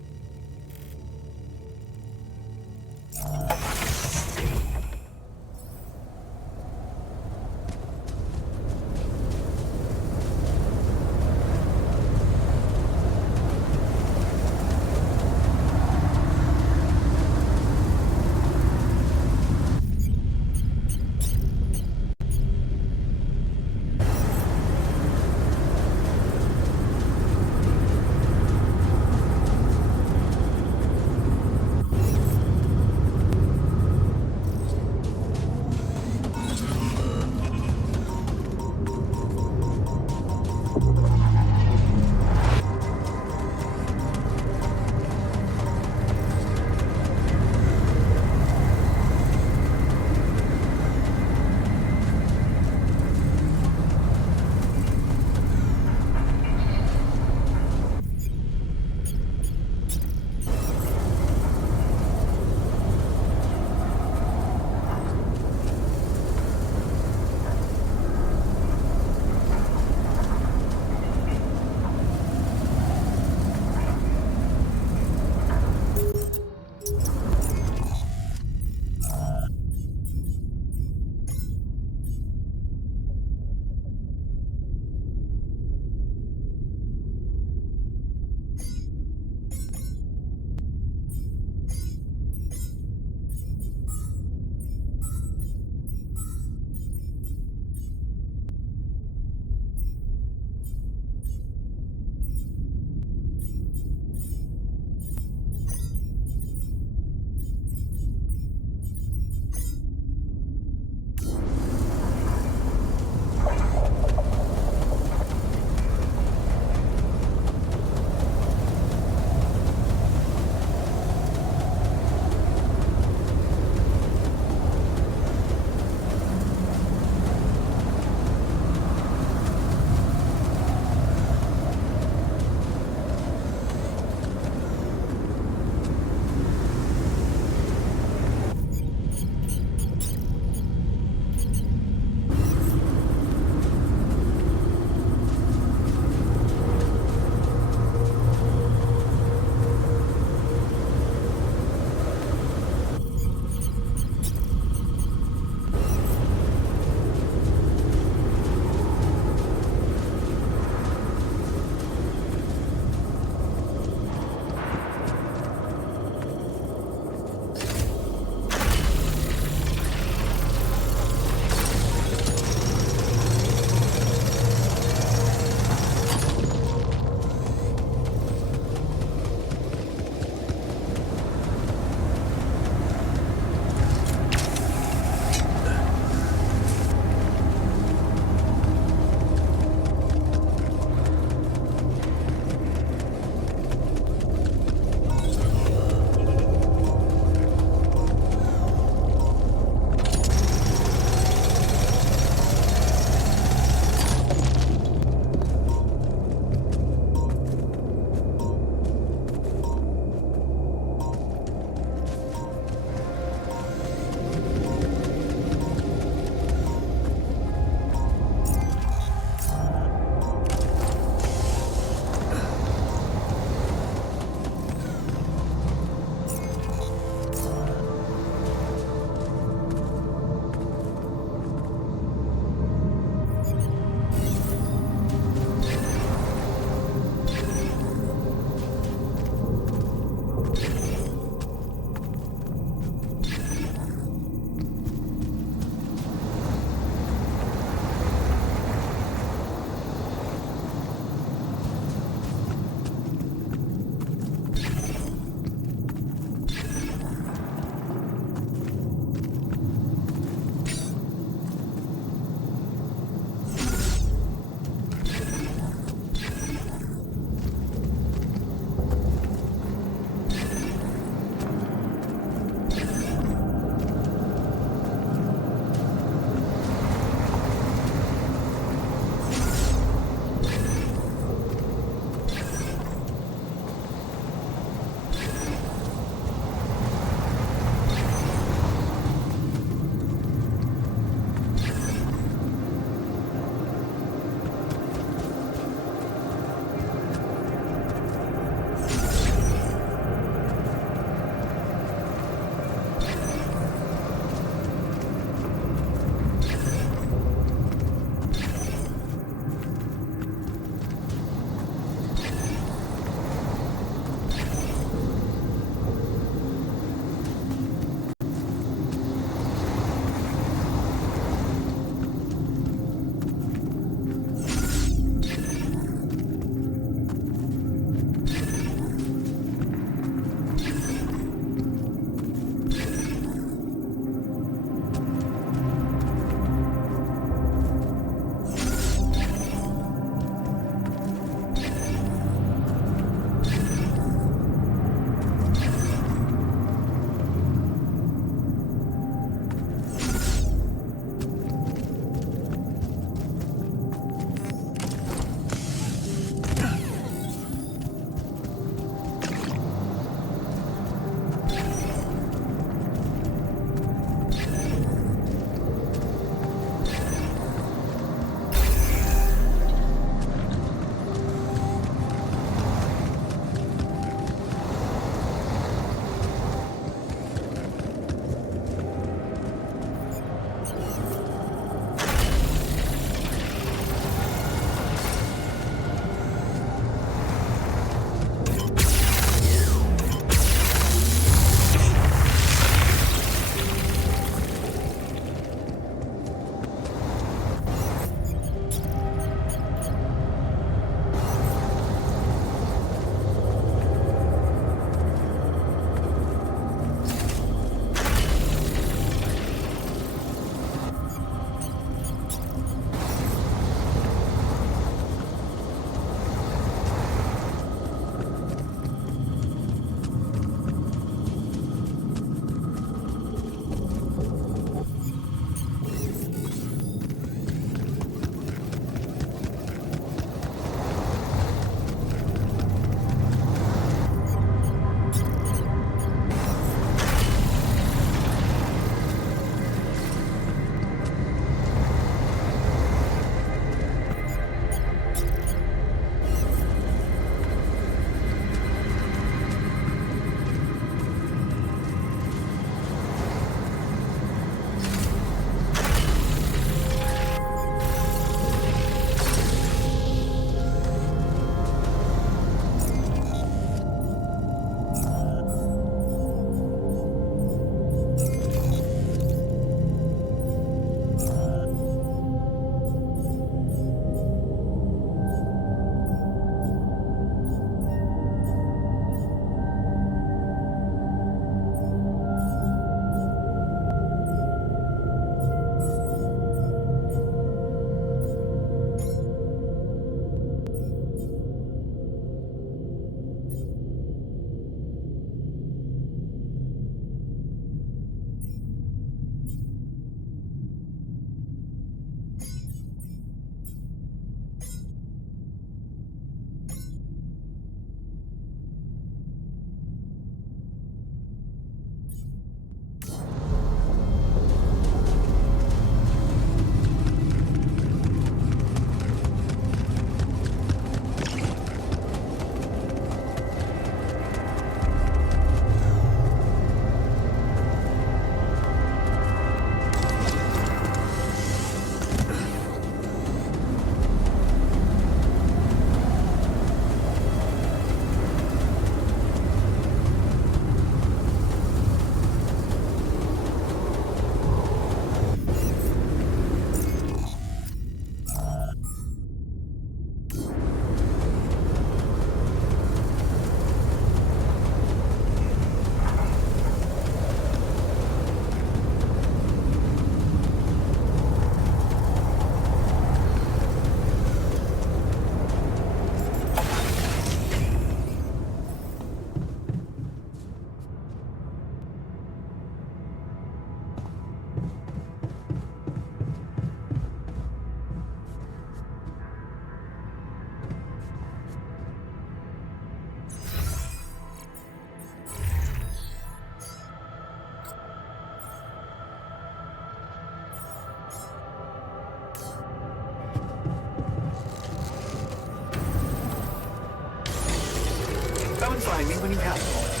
Come and find me when you have a moment.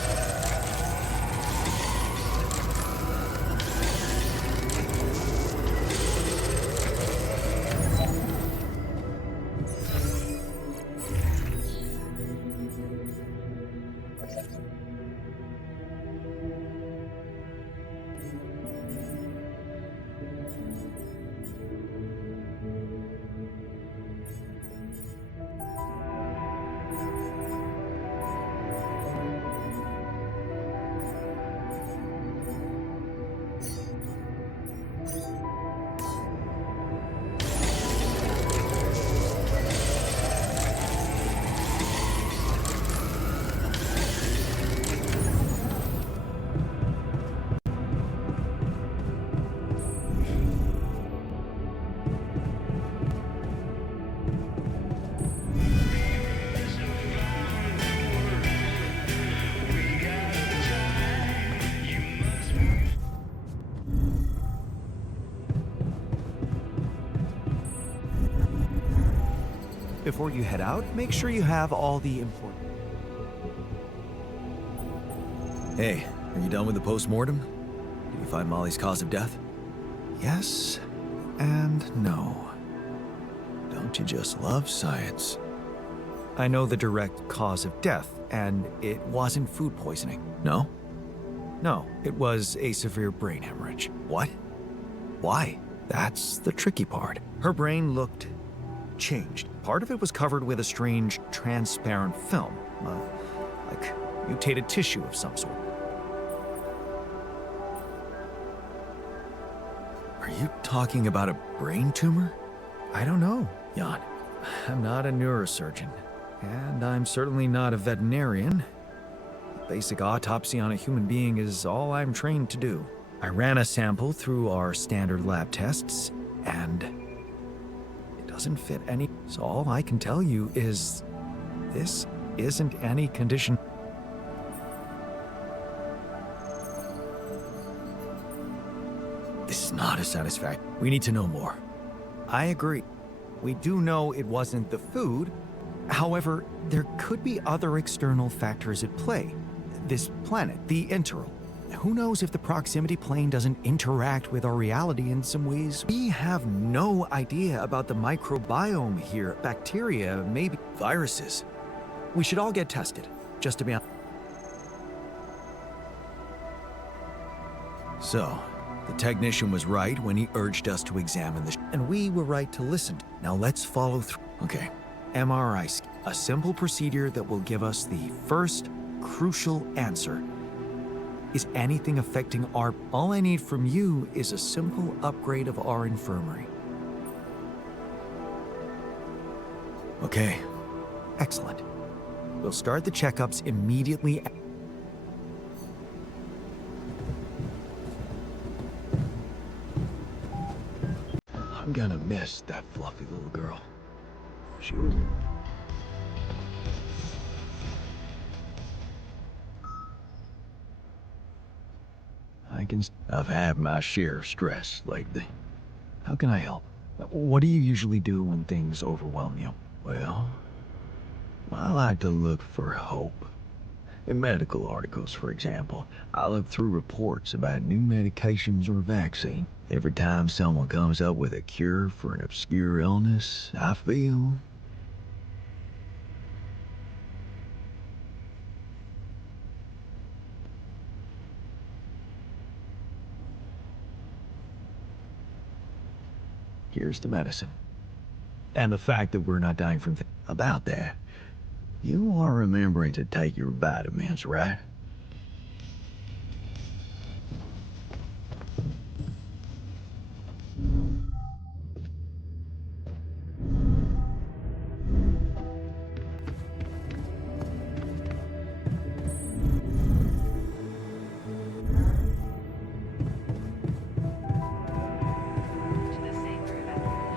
Before you head out, make sure you have all the important... Hey, are you done with the post-mortem? Did you find Molly's cause of death? Yes and no. Don't you just love science? I know the direct cause of death, and it wasn't food poisoning. No? No, it was a severe brain hemorrhage. What? Why? That's the tricky part. Her brain looked changed. Part of it was covered with a strange, transparent film, like mutated tissue of some sort. Are you talking about a brain tumor? I don't know. Jan, I'm not a neurosurgeon, and I'm certainly not a veterinarian. A basic autopsy on a human being is all I'm trained to do. I ran a sample through our standard lab tests, and it doesn't fit any. So all I can tell you is this isn't any condition. this is not a satisfactory. We need to know more. I agree. We do know it wasn't the food. However, there could be other external factors at play. This planet, the Interal. Who knows if the proximity plane doesn't interact with our reality in some ways? We have no idea about the microbiome here. Bacteria, maybe Viruses. we should all get tested, just to be honest. So, the technician was right when he urged us to examine the And we were right to listen. Now let's follow through. Okay. MRI, a simple procedure that will give us the first crucial answer. Is anything affecting our... All I need from you is a simple upgrade of our infirmary. Okay. Excellent. We'll start the checkups immediately. I'm gonna miss that fluffy little girl. She was... I've had my share of stress lately. How can I help? What do you usually do when things overwhelm you? Well, I like to look for hope. In medical articles, for example, I look through reports about new medications or vaccine. Every time someone comes up with a cure for an obscure illness, I feel... Here's the medicine. And the fact that we're not dying from... About that, you are remembering to take your vitamins, right? To the safer evacuation.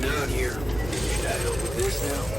going down here. Should I help with this now?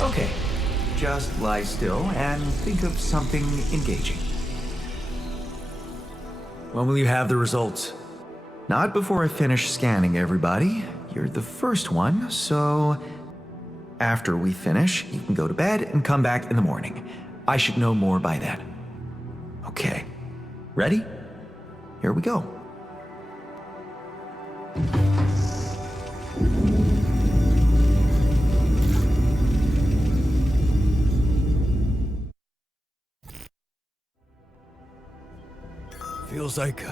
Okay, just lie still and think of something engaging. When will you have the results? Not before I finish scanning everybody. You're the first one, so after we finish, you can go to bed and come back in the morning. I should know more by then. Okay, ready? Here we go. Feels like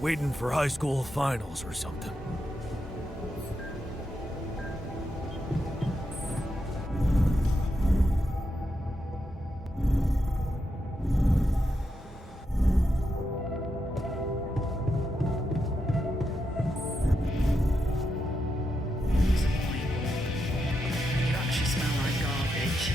waiting for high school finals or something. You actually smell like garbage.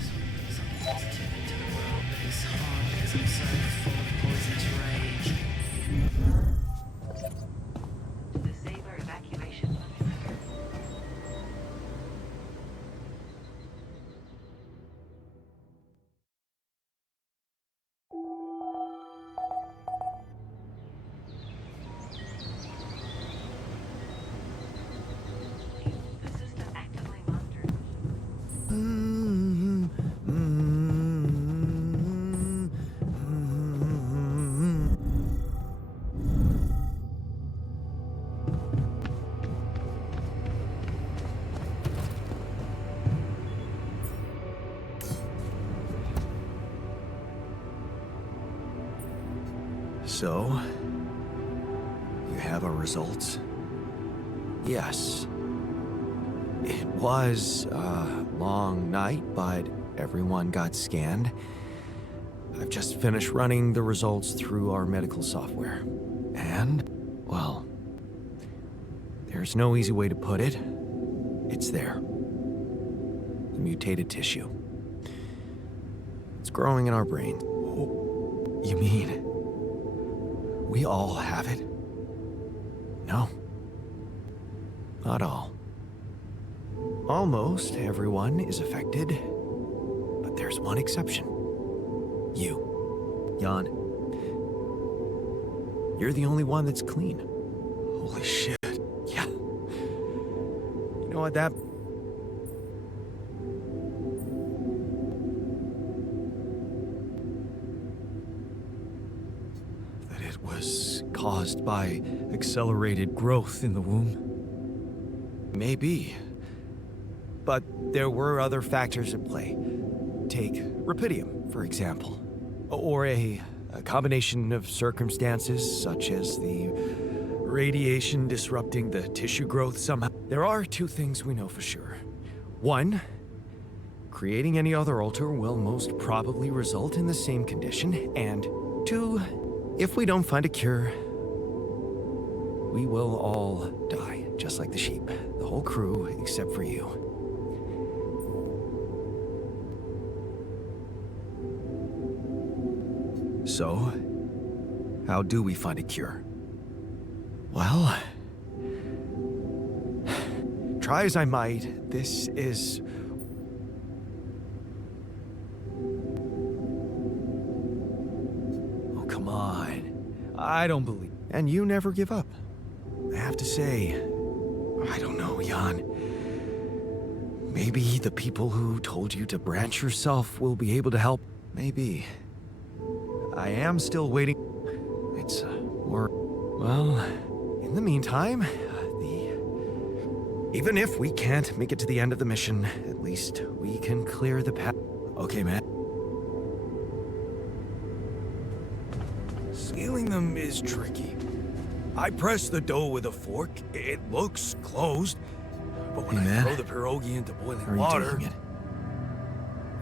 Something positive into the world, but it's hard because I'm so full of poisonous rage. The saber evacuation. The system actively monitored. So, you have our results? Yes. It was a long night, but everyone got scanned. I've just finished running the results through our medical software. And, well, there's no easy way to put it. It's there. The mutated tissue. It's growing in our brain. You mean we all have it? No. Not all. Almost everyone is affected, but there's one exception. You, Jan. You're the only one that's clean. Holy shit. Yeah. You know what, that it was caused by accelerated growth in the womb? Maybe. But there were other factors at play. Take rapidium, for example. Or a combination of circumstances, such as the radiation disrupting the tissue growth somehow. There are two things we know for sure. One, creating any other alter will most probably result in the same condition. And two, if we don't find a cure, we will all die, just like the sheep. The whole crew, except for you. So, how do we find a cure? Well, try as I might, this is... Oh, come on. I don't believe... And you never give up. I have to say, I don't know, Jan. Maybe the people who told you to branch yourself will be able to help. Maybe. I am still waiting. It's more... Well, in the meantime, even if we can't make it to the end of the mission, at least we can clear the path. Okay, man. Sealing them is tricky. I press the dough with a fork. It looks closed. But when Hey, I man. throw the pierogi into boiling How are you water... taking it?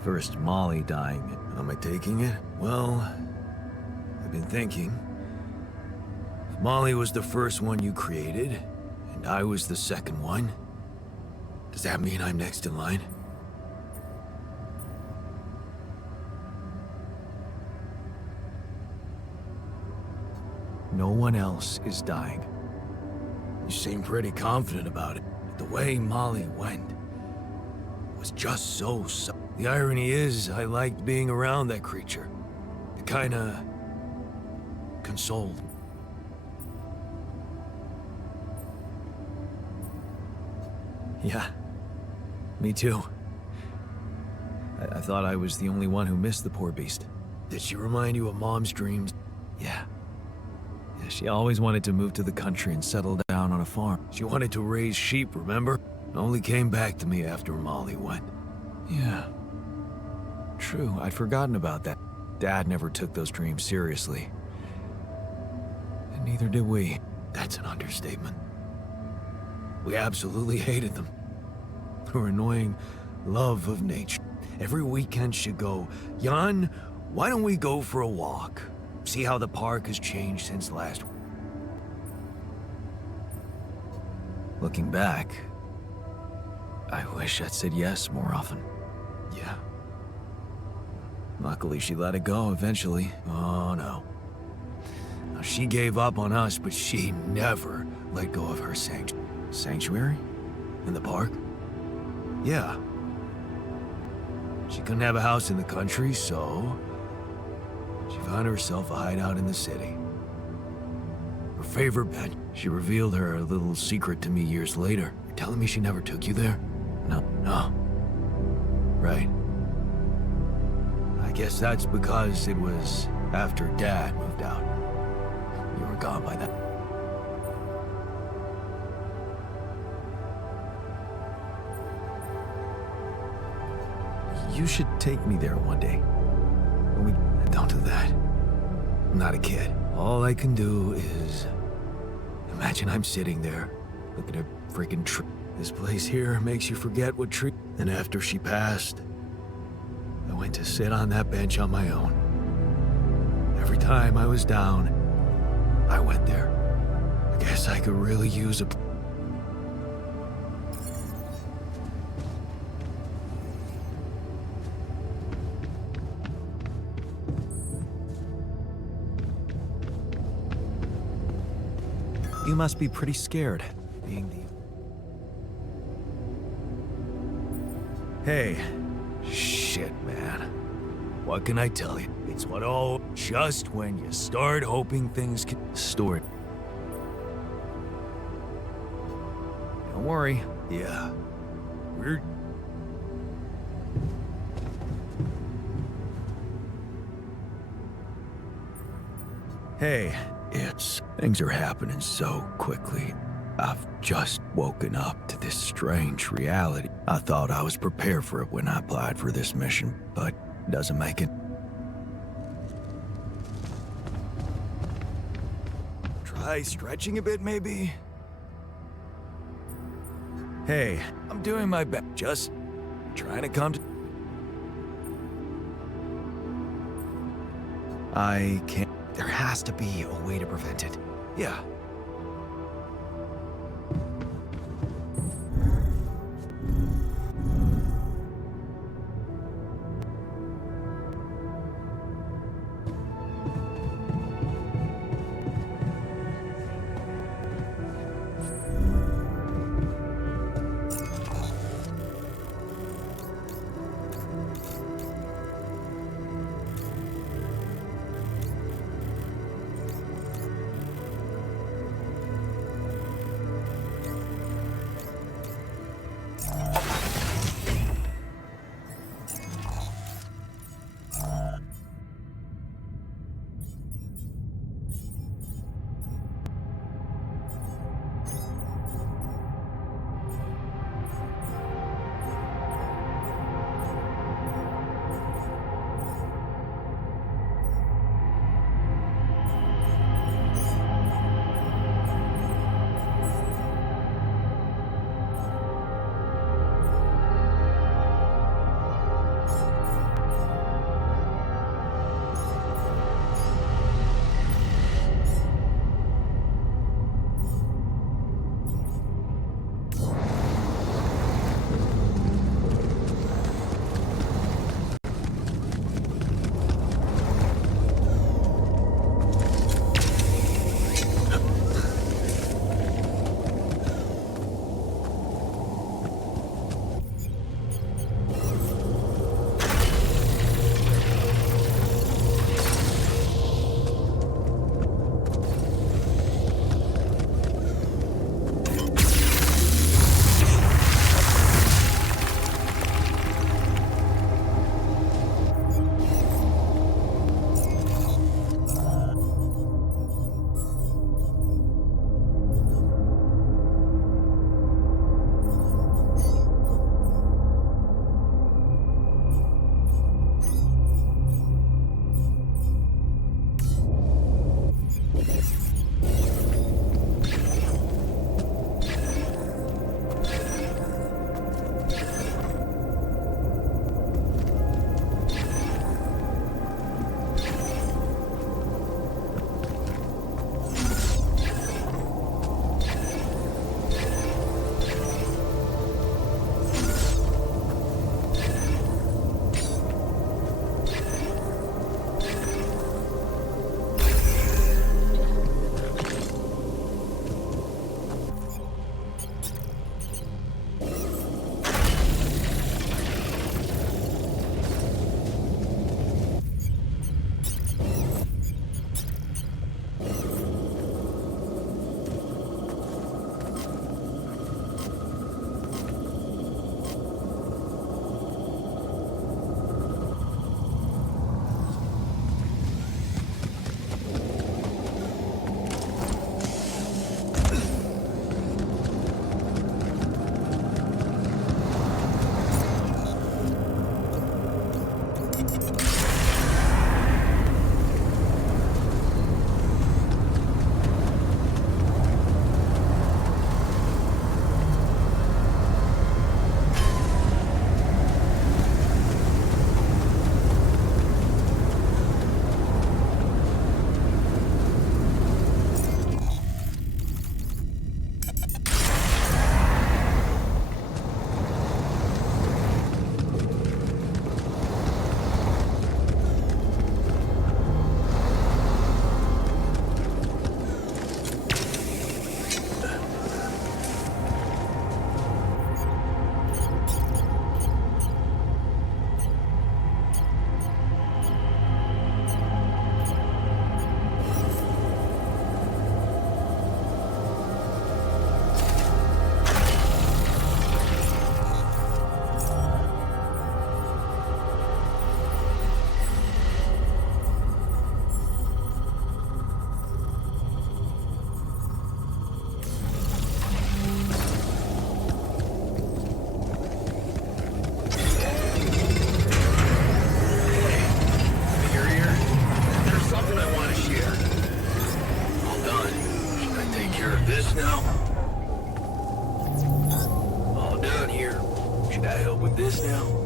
First Molly dying. Am I taking it? Well, I've been thinking. If Molly was the first one you created, and I was the second one, does that mean I'm next in line? No one else is dying. You seem pretty confident about it. The way Molly went was just so... The irony is, I liked being around that creature. It kinda... consoled me. Yeah, me too. I thought I was the only one who missed the poor beast. Did she remind you of Mom's dreams? Yeah. Yeah, She always wanted to move to the country and settle down on a farm. She wanted to raise sheep, remember? Only came back to me after Molly went. Yeah. True, I'd forgotten about that. Dad never took those dreams seriously. And neither did we. That's an understatement. We absolutely hated them. Her annoying love of nature. Every weekend she'd go, Jan, why don't we go for a walk? See how the park has changed since last week. Looking back, I wish I'd said yes more often. Yeah. Luckily, she let it go eventually. Oh no. Now, she gave up on us, but she never let go of her sanctuary? In the park? Yeah. She couldn't have a house in the country, so she found herself a hideout in the city. Her favorite bed. She revealed her little secret to me years later. You're telling me she never took you there? No. Right. I guess that's because it was after Dad moved out. You were gone by then. You should take me there one day. Don't do that. I'm not a kid. All I can do is imagine I'm sitting there, looking at a freaking tree. This place here makes you forget what tree. And after she passed, I went to sit on that bench on my own. Every time I was down, I went there. I guess I could really use a... You must be pretty scared, being the... Hey, shit, man. What can I tell you? It's what all... Just when you start hoping things can... Story. Don't worry. Yeah. We're... Hey, things are happening so quickly. I've just woken up to this strange reality. I thought I was prepared for it when I applied for this mission, but it doesn't make it. Try stretching a bit, maybe? Hey, I'm doing my best. Just trying to come to... I can't... There has to be a way to prevent it. Yeah. care of this now? All done here. Should I help with this now?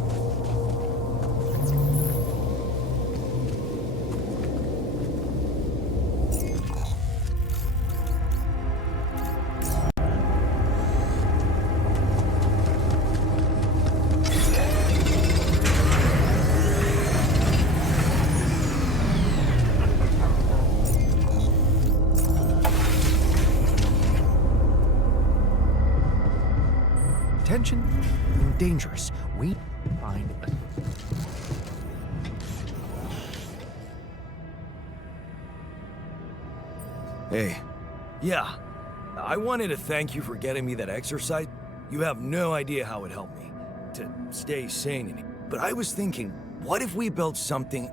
Tension and dangerous. We find a... Hey. Yeah. I wanted to thank you for getting me that exercise. You have no idea how it helped me to stay sane. But I was thinking, what if we built something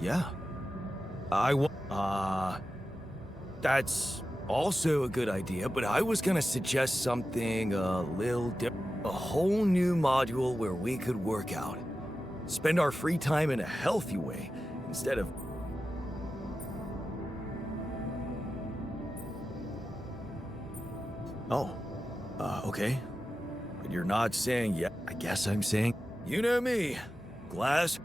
yeah. That's also a good idea, but I was gonna suggest something a little different. A whole new module where we could work out. Spend our free time in a healthy way, instead of... Oh, okay. But you're not saying yet. I guess I'm saying... You know me. Glass.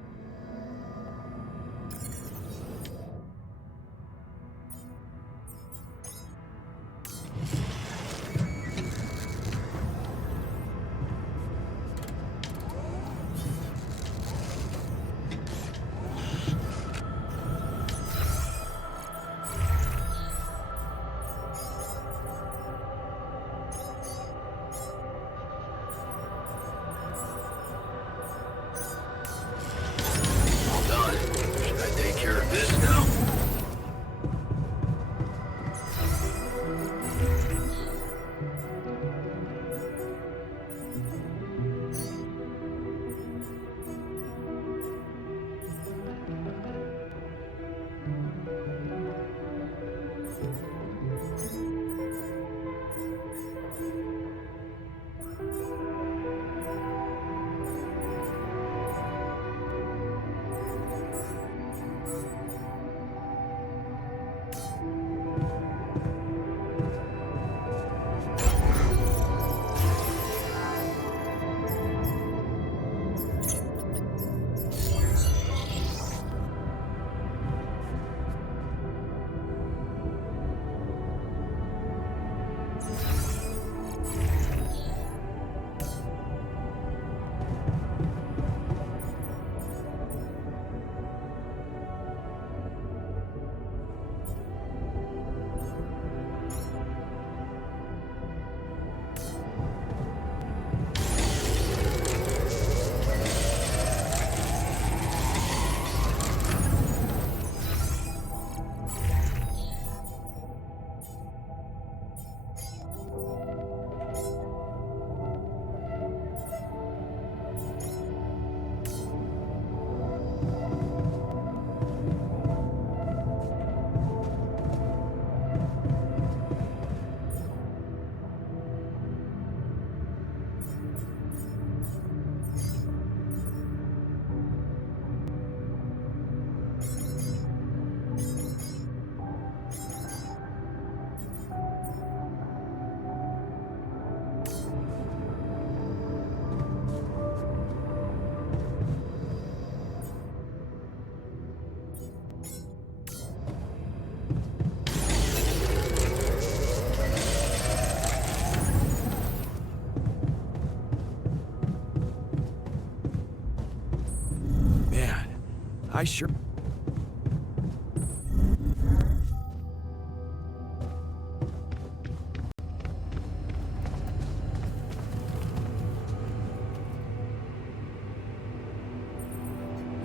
I sure...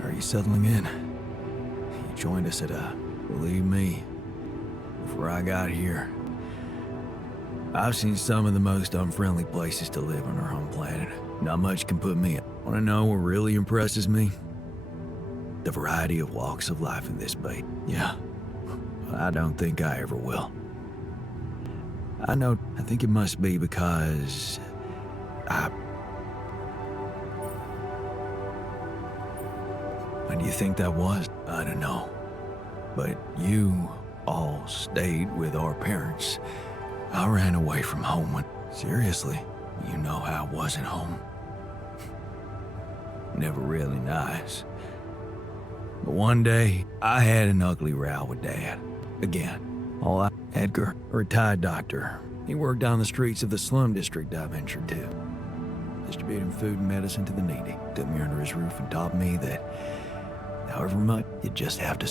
Are you settling in? You joined us at believe me, before I got here, I've seen some of the most unfriendly places to live on our home planet. Not much can put me... Want to know what really impresses me? The variety of walks of life in this base. Yeah, I don't think I ever will. I think it must be When do you think that was? I don't know. But you all stayed with our parents. I ran away from home when... Seriously, you know how I was at home. Never really nice. But one day, I had an ugly row with Dad. Again. Edgar, a retired doctor. He worked down the streets of the slum district I ventured to, distributing food and medicine to the needy. Took me under his roof and taught me that however much, you just have to...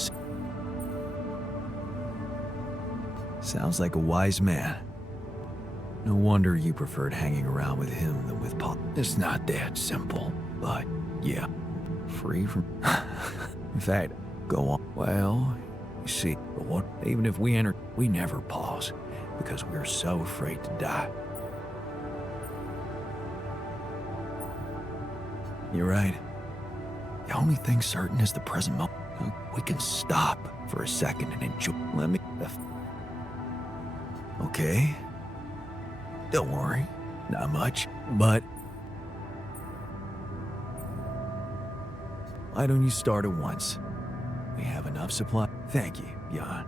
Sounds like a wise man. No wonder you preferred hanging around with him than with Pop. It's not that simple, but yeah. Free from... In fact, go on. Well, you see, but what? Even if we enter, we never pause, because we're so afraid to die. You're right. The only thing certain is the present moment. We can stop for a second and enjoy. Let me... Okay. Don't worry. Not much, but... Why don't you start at once? We have enough supply. Thank you, Jan.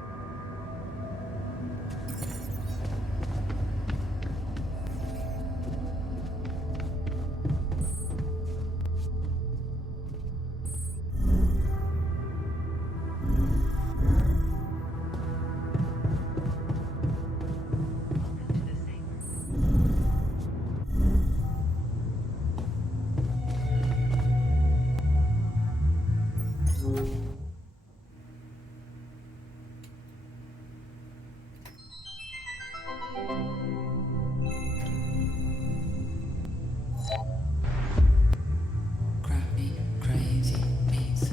Crappy, crazy pieces.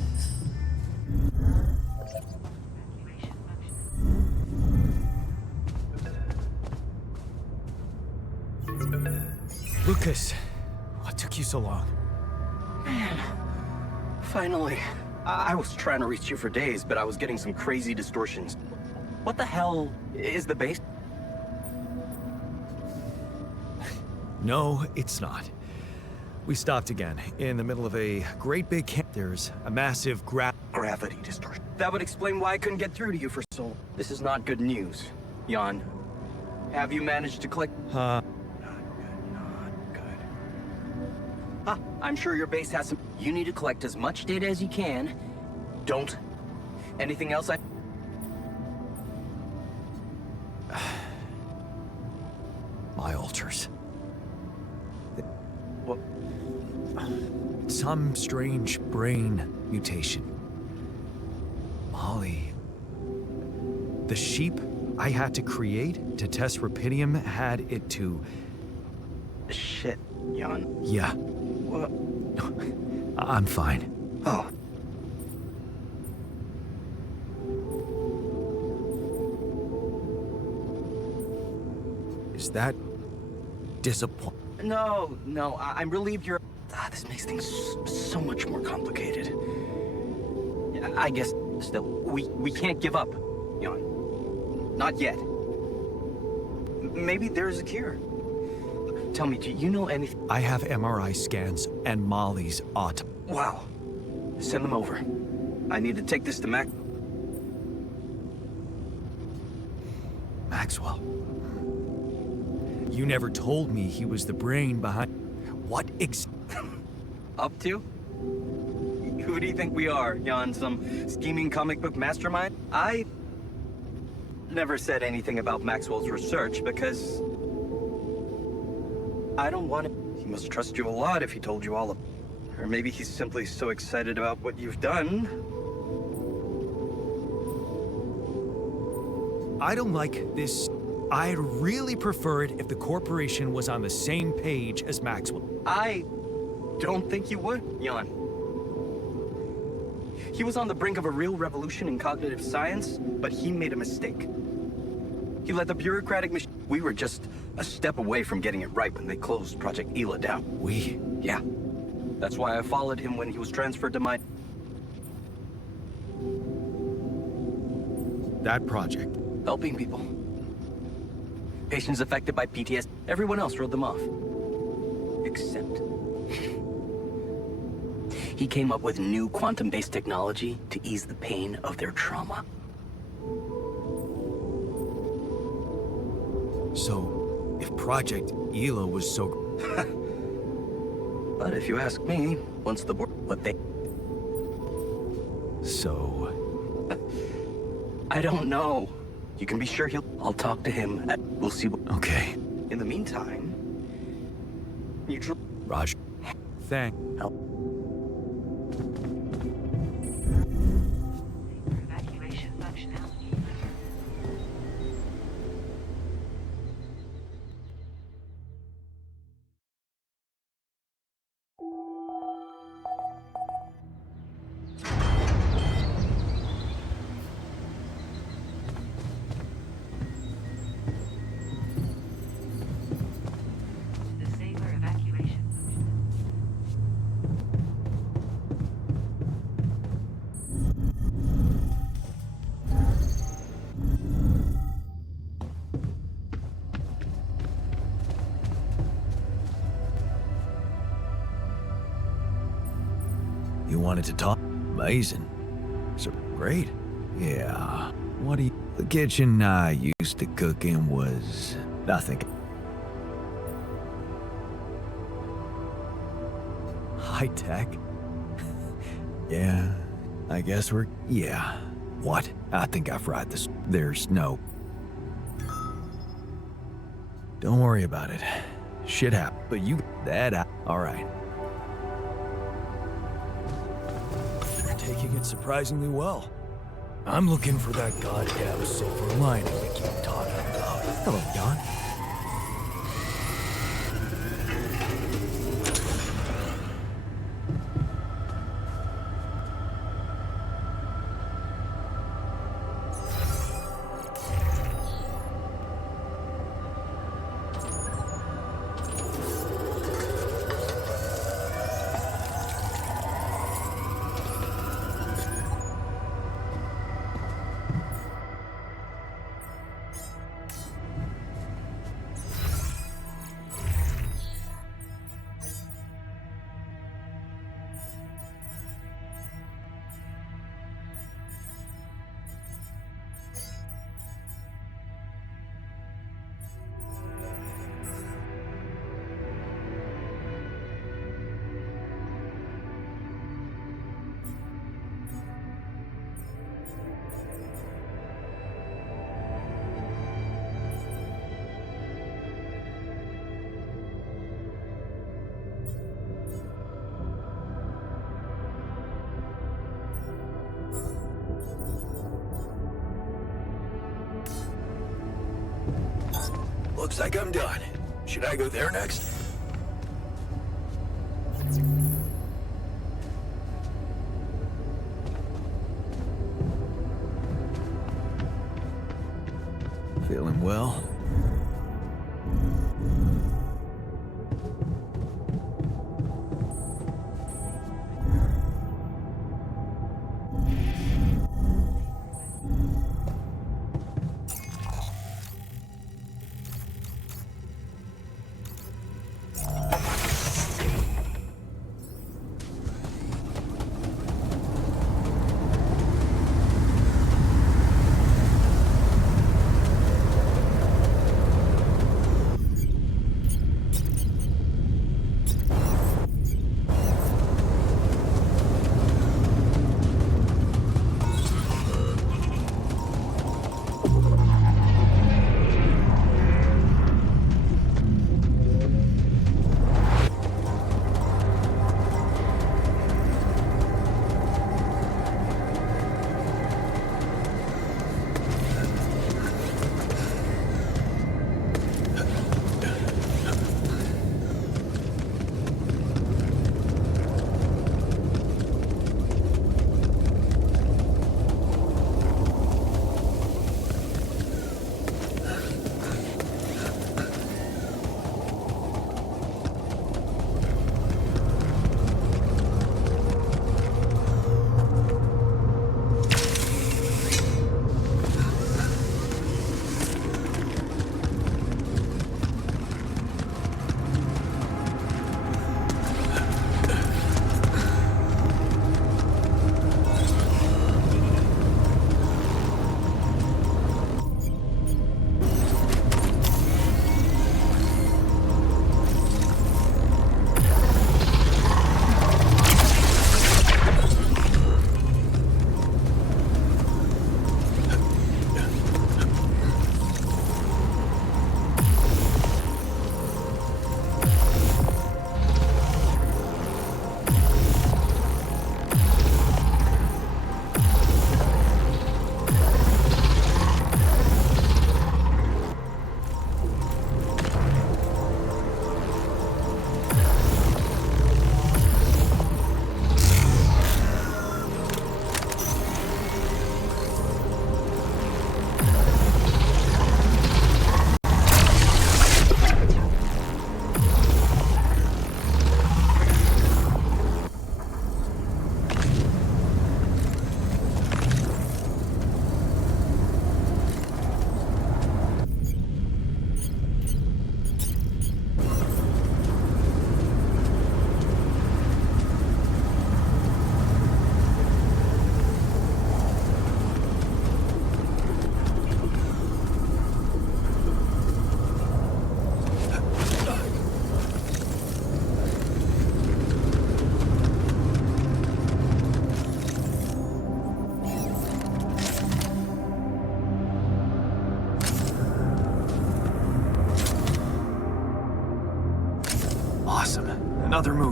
Evacuation function. Lucas, what took you so long? Finally. I was trying to reach you for days, but I was getting some crazy distortions. What the hell is the base? No, it's not. We stopped again, in the middle of a great big camp. There's a massive Gravity distortion. That would explain why I couldn't get through to you for so long. This is not good news, Jan. Have you managed to collect... Not good. Ah, I'm sure your base has some... You need to collect as much data as you can. Don't. Anything else My altars. What? Some strange brain mutation. Molly. The sheep I had to create to test Rapidium had it too. Shit, Jan. Yeah, What? I'm fine. Oh. Is that disappointing? No, I'm relieved you're... this makes things so much more complicated. I guess, still, we can't give up, Jan. Not yet. Maybe there's a cure. Tell me, do you know anything? I have MRI scans and Molly's auto. Wow. Send them over. I need to take this to Maxwell. You never told me he was the brain behind... What Up to? Who do you think we are, Jan? Some scheming comic book mastermind? I never said anything about Maxwell's research because I don't want it. He must trust you a lot if he told you all of... Or maybe he's simply so excited about what you've done. I don't like this. I'd really prefer it if the corporation was on the same page as Maxwell. I don't think you would, Jan. He was on the brink of a real revolution in cognitive science, but he made a mistake. He let the bureaucratic machine... We were just a step away from getting it right when they closed Project Ela down. We... Yeah. That's why I followed him when he was transferred to my... That project. Helping people. Patients affected by PTSD. Everyone else wrote them off. Except... He came up with new quantum-based technology to ease the pain of their trauma. So, if Project ELO was so... But if you ask me, once the board, what they... So... I don't know. You can be sure I'll talk to him. We'll see what... Okay. In the meantime, neutral... Raj. Thank... Evacuation functionality. Disable evacuation functionality. You wanted to talk? Amazing. So great. Yeah. What do you... The kitchen I used to cook in was... nothing. High tech? Yeah. I guess we're... Yeah. What? I think I've fried this. There's no... Don't worry about it. Shit happened. But you... That out. Alright. You're taking it surprisingly well. I'm looking for that goddamn silver lining we keep talking about. Hello, Jan. Looks like I'm done. Should I go there next? Feeling well?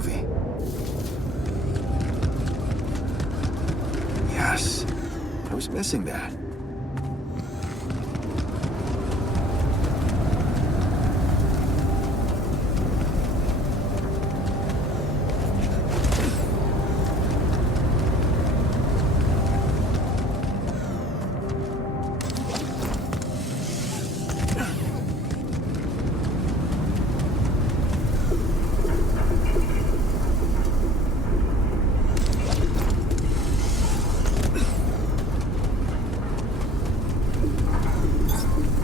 movie. Yes, I was missing that.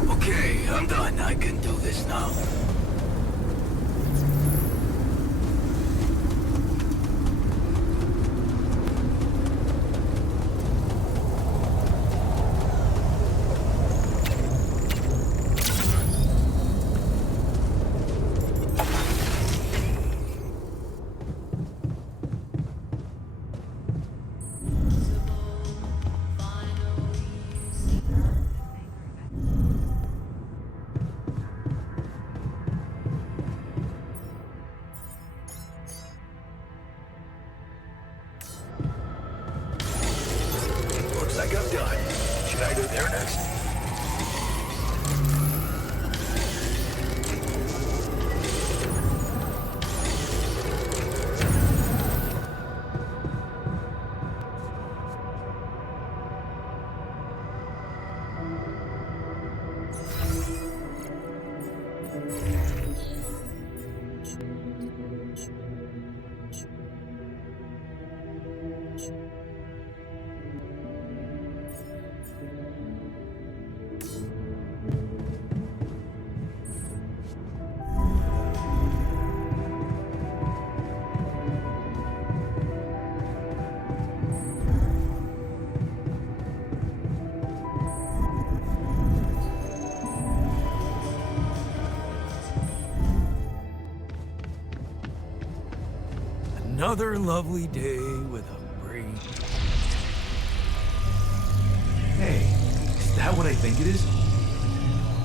Okay, I'm done. I can do this now. Looks like I'm done. Should I go there next? Another lovely day with a breeze. Hey, is that what I think it is?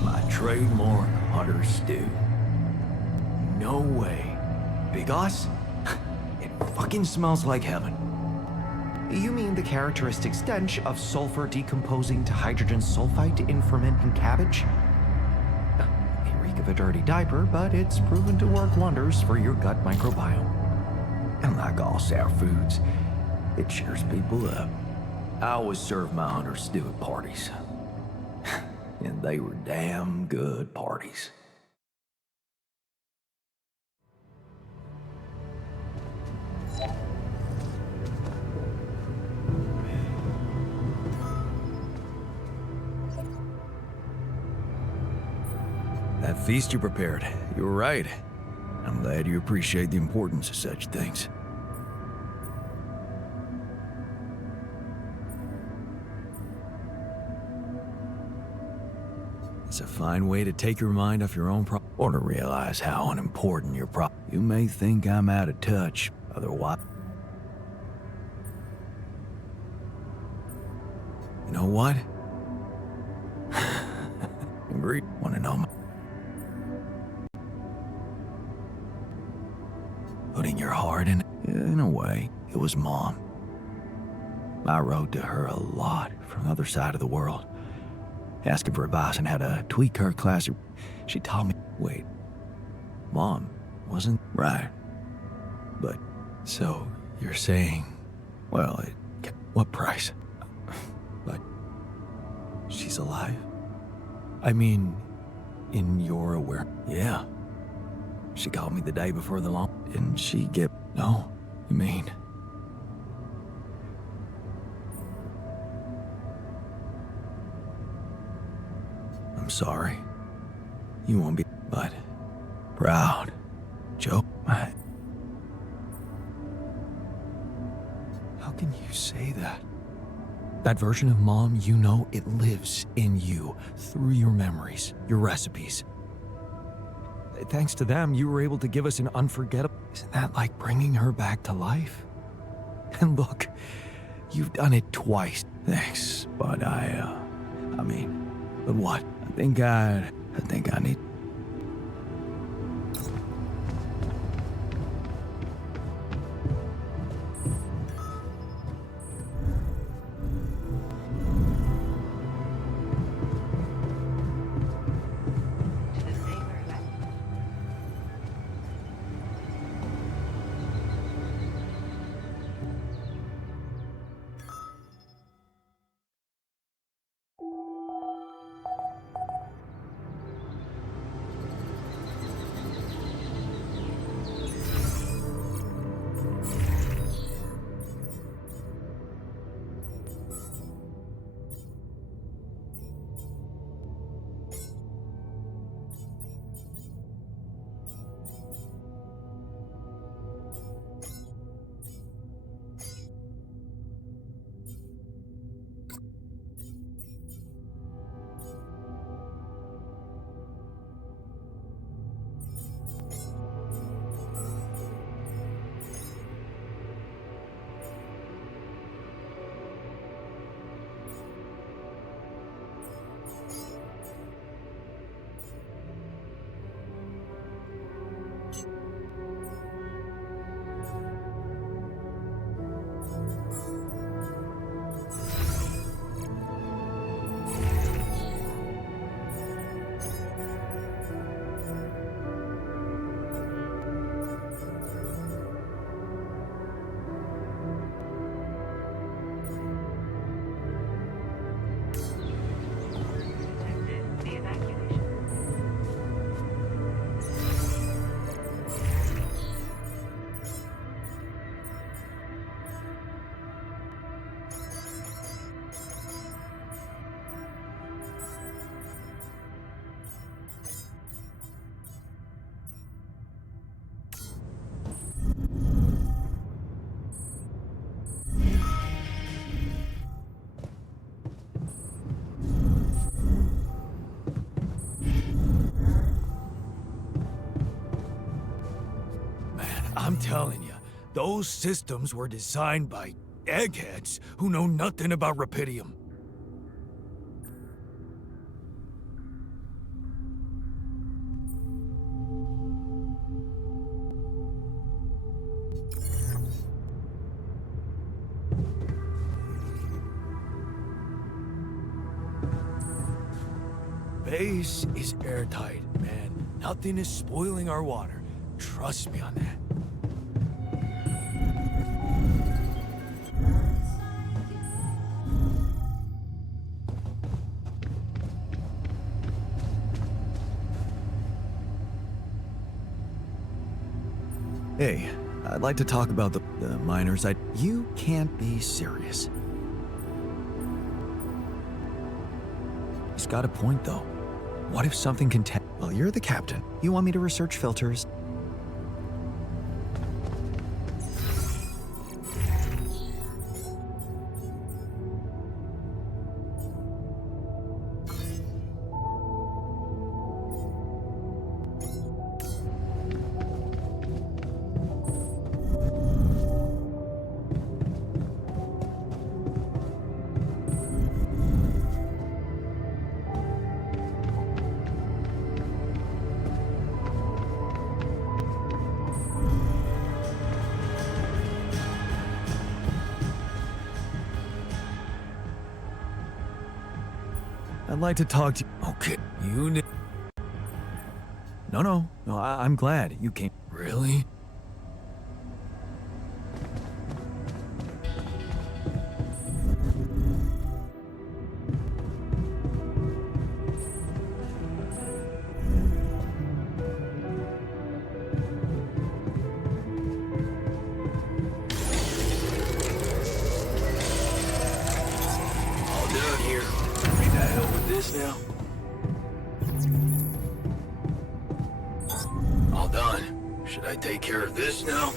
My trademark hunter stew. No way. Big Us? It fucking smells like heaven. You mean the characteristic stench of sulfur decomposing to hydrogen sulfide in fermenting cabbage? May reek of a dirty diaper, but it's proven to work wonders for your gut microbiome. And like all sour foods, it cheers people up. I always serve my hunter stew at parties. And they were damn good parties. That feast you prepared, you were right. I'm glad you appreciate the importance of such things. It's a fine way to take your mind off your own problem, or to realize how unimportant your problem. You may think I'm out of touch, otherwise. You know what? Agreed. Want to know my... Putting your heart in a way, it was Mom. I wrote to her a lot from the other side of the world, asking for advice on how to tweak her classic. She told me, wait, Mom wasn't right. But, so, you're saying, well, what price? But, she's alive? I mean, in your aware. Yeah. She called me the day before the launch. Didn't she get... No, you mean... I'm sorry. You won't be... But... Proud. Joe, How can you say that? That version of Mom, you know, it lives in you, through your memories, your recipes. Thanks to them, you were able to give us an unforgettable... Isn't that like bringing her back to life? And look, you've done it twice. Thanks, but but what? I think I need... Detected the evacuation. Man, I'm telling you, those systems were designed by eggheads who know nothing about Rapidium. Base is airtight, man. Nothing is spoiling our water. Trust me on that. Hey, I'd like to talk about the miners. You can't be serious. He's got a point, though. What if something Well, you're the captain. You want me to research filters? I'd like to talk to you. Okay, you No, I'm glad you came. really? All done here. We got help with this now. All done. Should I take care of this now?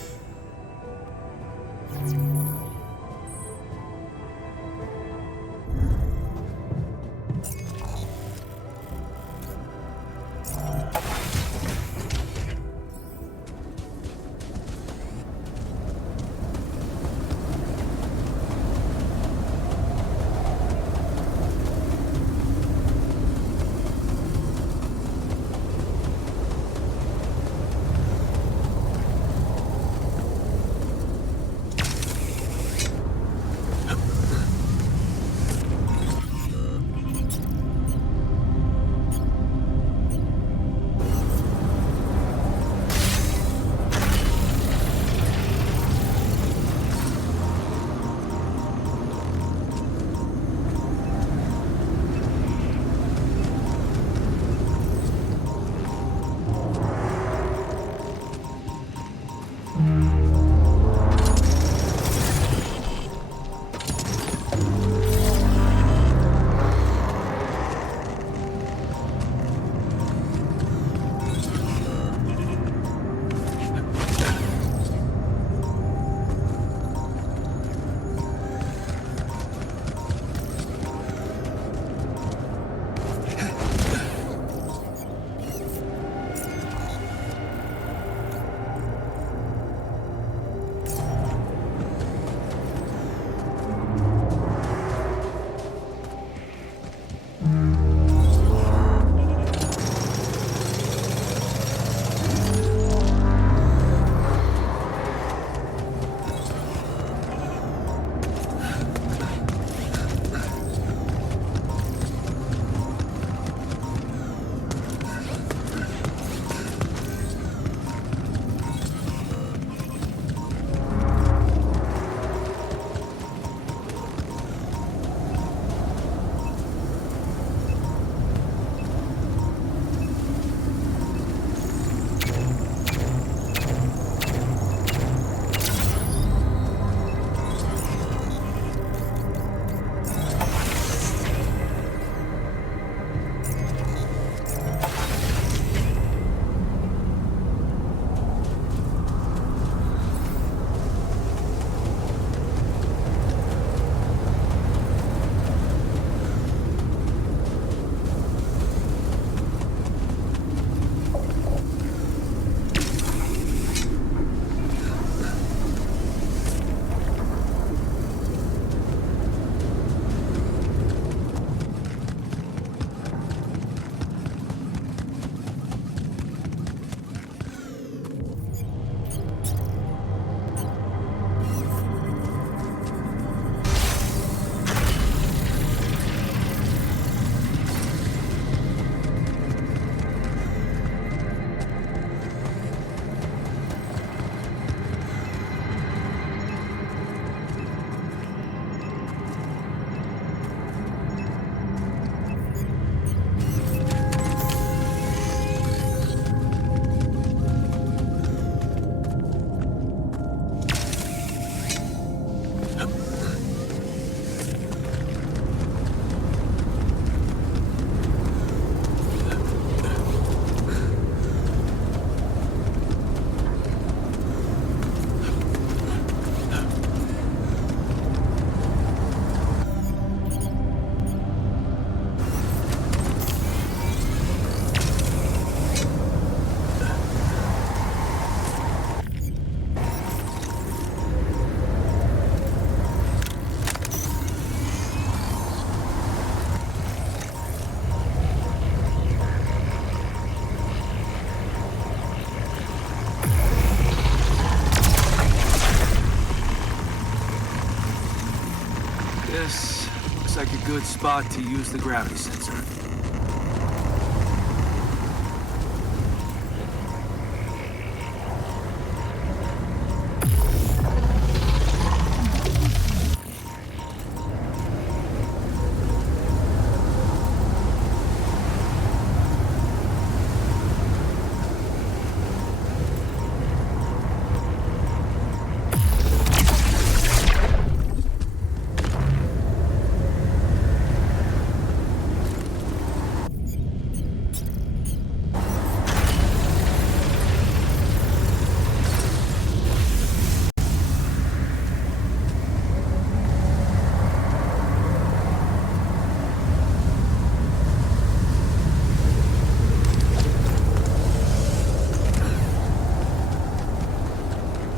This looks like a good spot to use the gravity sensor.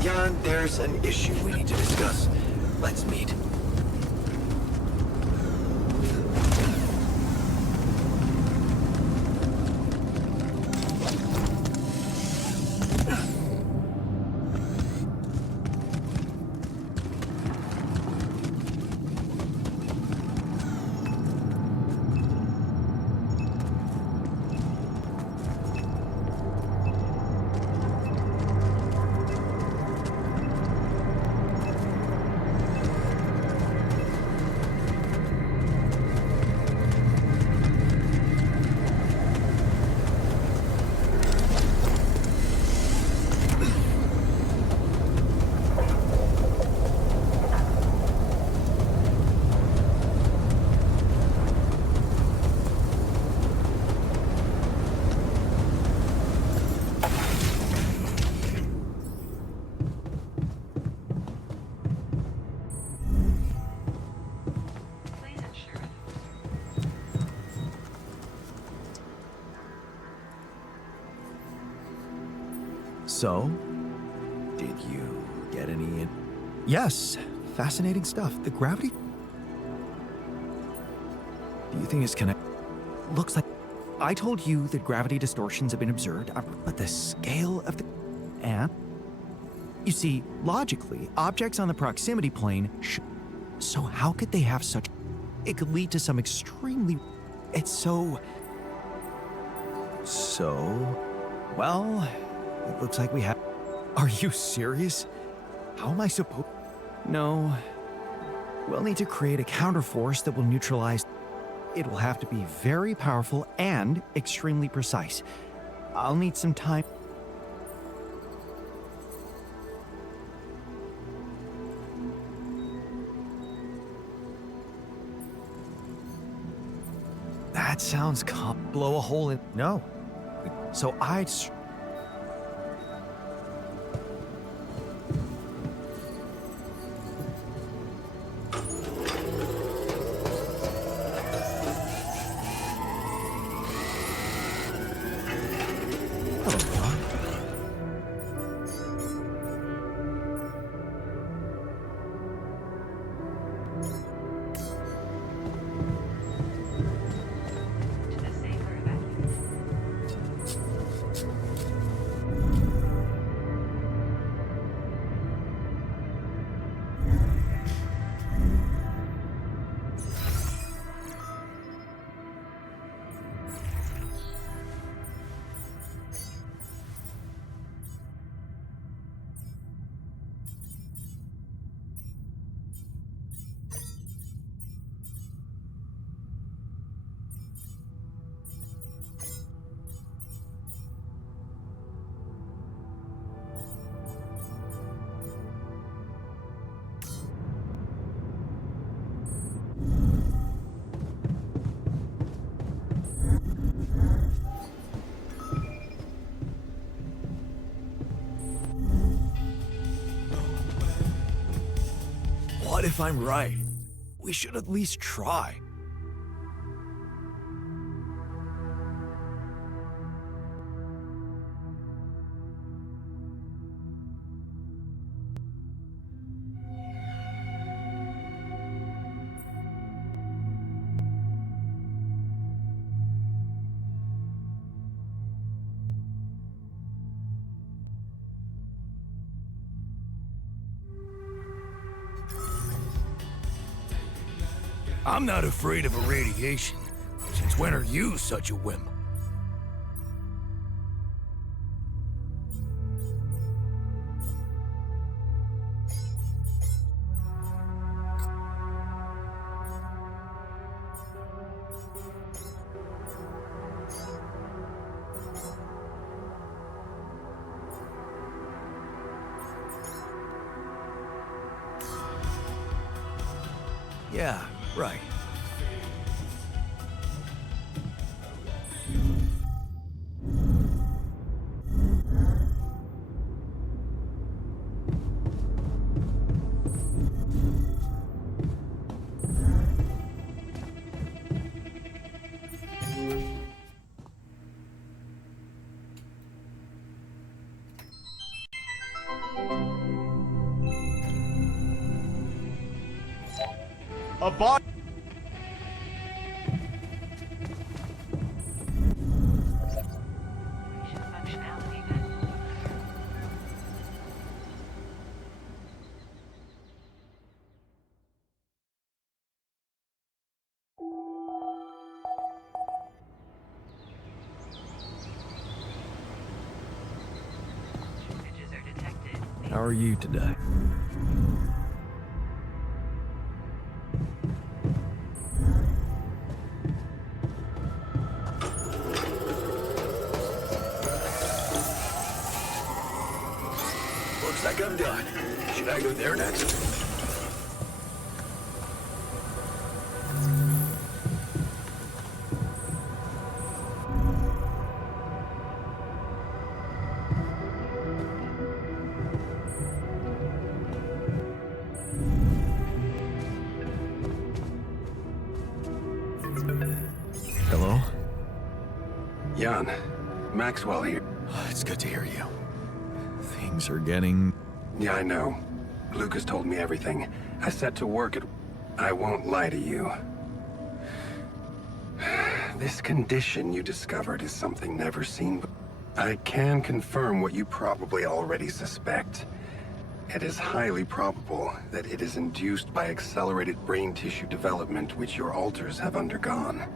Jan, there's an issue we need to discuss. Let's meet. Please ensure So, did you get any Yes, fascinating stuff. The gravity... Do you think it's connected? Looks like... I told you that gravity distortions have been observed, but the scale of the... And? You see, logically, objects on the proximity plane So how could they have such... It could lead to some extremely... It's so... Well, it looks like we have... Are you serious? How am I supposed... No. We'll need to create a counterforce that will neutralize... It will have to be very powerful and extremely precise. I'll need some time... That sounds blow a hole in... No. So I'd... to the safer evacuation. What if I'm right? We should at least try. I'm not afraid of irradiation. Since when are you such a wimp? Yeah, right. A bot. Functionality then. Images are detected. How are you today? Looks like I'm done. Should I go there next? Hello? Jan, Maxwell here. It's good to hear you. Things are getting... Yeah, I know. Lucas told me everything. I set to work at... I won't lie to you. This condition you discovered is something never seen before. I can confirm what you probably already suspect. It is highly probable that it is induced by accelerated brain tissue development which your alters have undergone.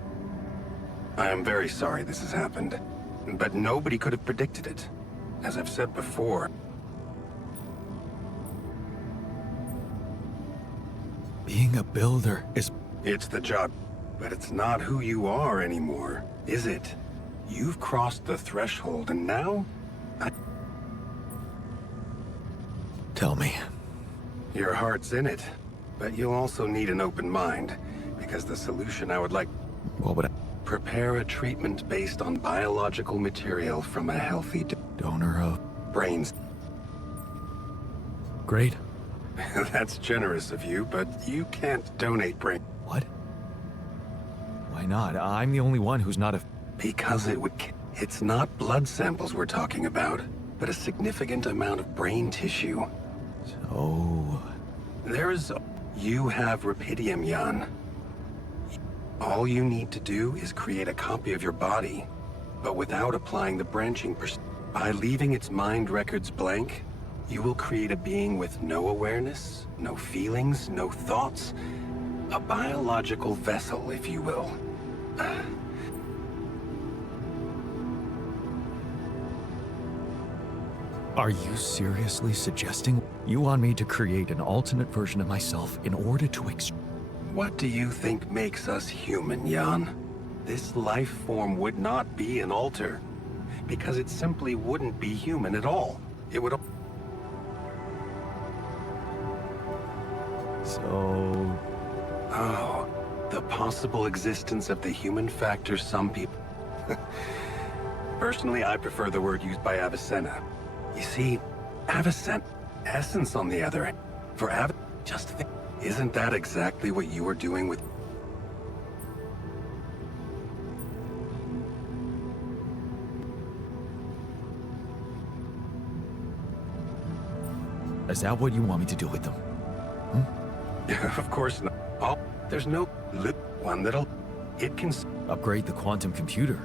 I am very sorry this has happened, but nobody could have predicted it. As I've said before, Being a builder is... it's the job, but it's not who you are anymore, is it? You've crossed the threshold, and now Tell me. your heart's in it. But you'll also need an open mind, because the solution I would like... What would I... Prepare a treatment based on biological material from a healthy Donor of... brains. Great. That's generous of you, but you can't donate brain. What? Why not? I'm the only one who's not a... Because it would... It's not blood samples we're talking about, but a significant amount of brain tissue. So... You have Rapidium, Jan. All you need to do is create a copy of your body, but without applying the branching by leaving its mind records blank, you will create a being with no awareness, no feelings, no thoughts. A biological vessel, if you will. Are you seriously suggesting you want me to create an alternate version of myself in order to What do you think makes us human, Jan? This life form would not be an alter, because it simply wouldn't be human at all. It would... So... Oh, the possible existence of the human factor some people... Personally, I prefer the word used by Avicenna. You see, Avicenna... Essence, on the other hand. For just think, isn't that exactly what you were doing with... Is that what you want me to do with them? Of course not. Oh, there's no one that'll... It can... Upgrade the quantum computer.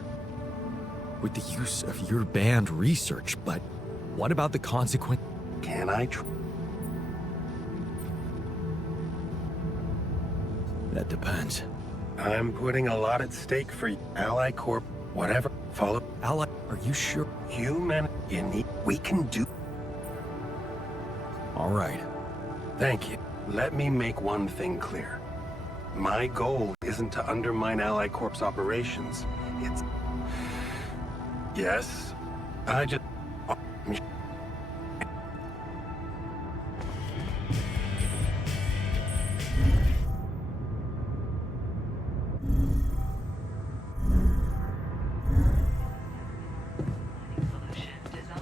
With the use of your banned research, but what about the consequence? Can I That depends. I'm putting a lot at stake for you. Ally Corp, whatever. Follow. Ally, are you sure? Human, you need. We can do. All right. Thank you. Let me make one thing clear. My goal isn't to undermine Ally Corp's operations. It's... Yes, I just... Solution design.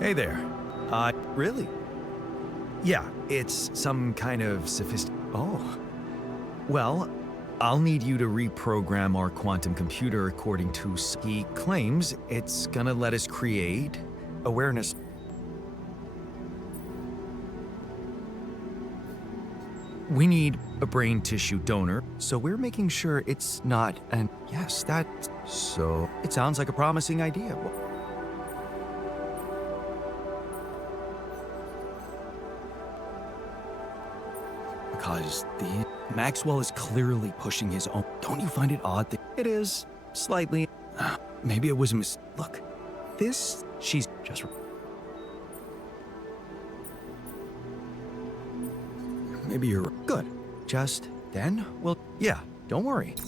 Hey there. Really? Yeah, it's some kind of Oh. Well, I'll need you to reprogram our quantum computer according to... He claims it's gonna let us create awareness. We need a brain tissue donor, so we're making sure it's not an... Yes, that... So, it sounds like a promising idea. Because the... Maxwell is clearly pushing his own... Don't you find it odd that... It is. Slightly. Maybe it was a Look, this... She's just... Maybe you're... Good. Just... Then, well... Yeah, don't worry. To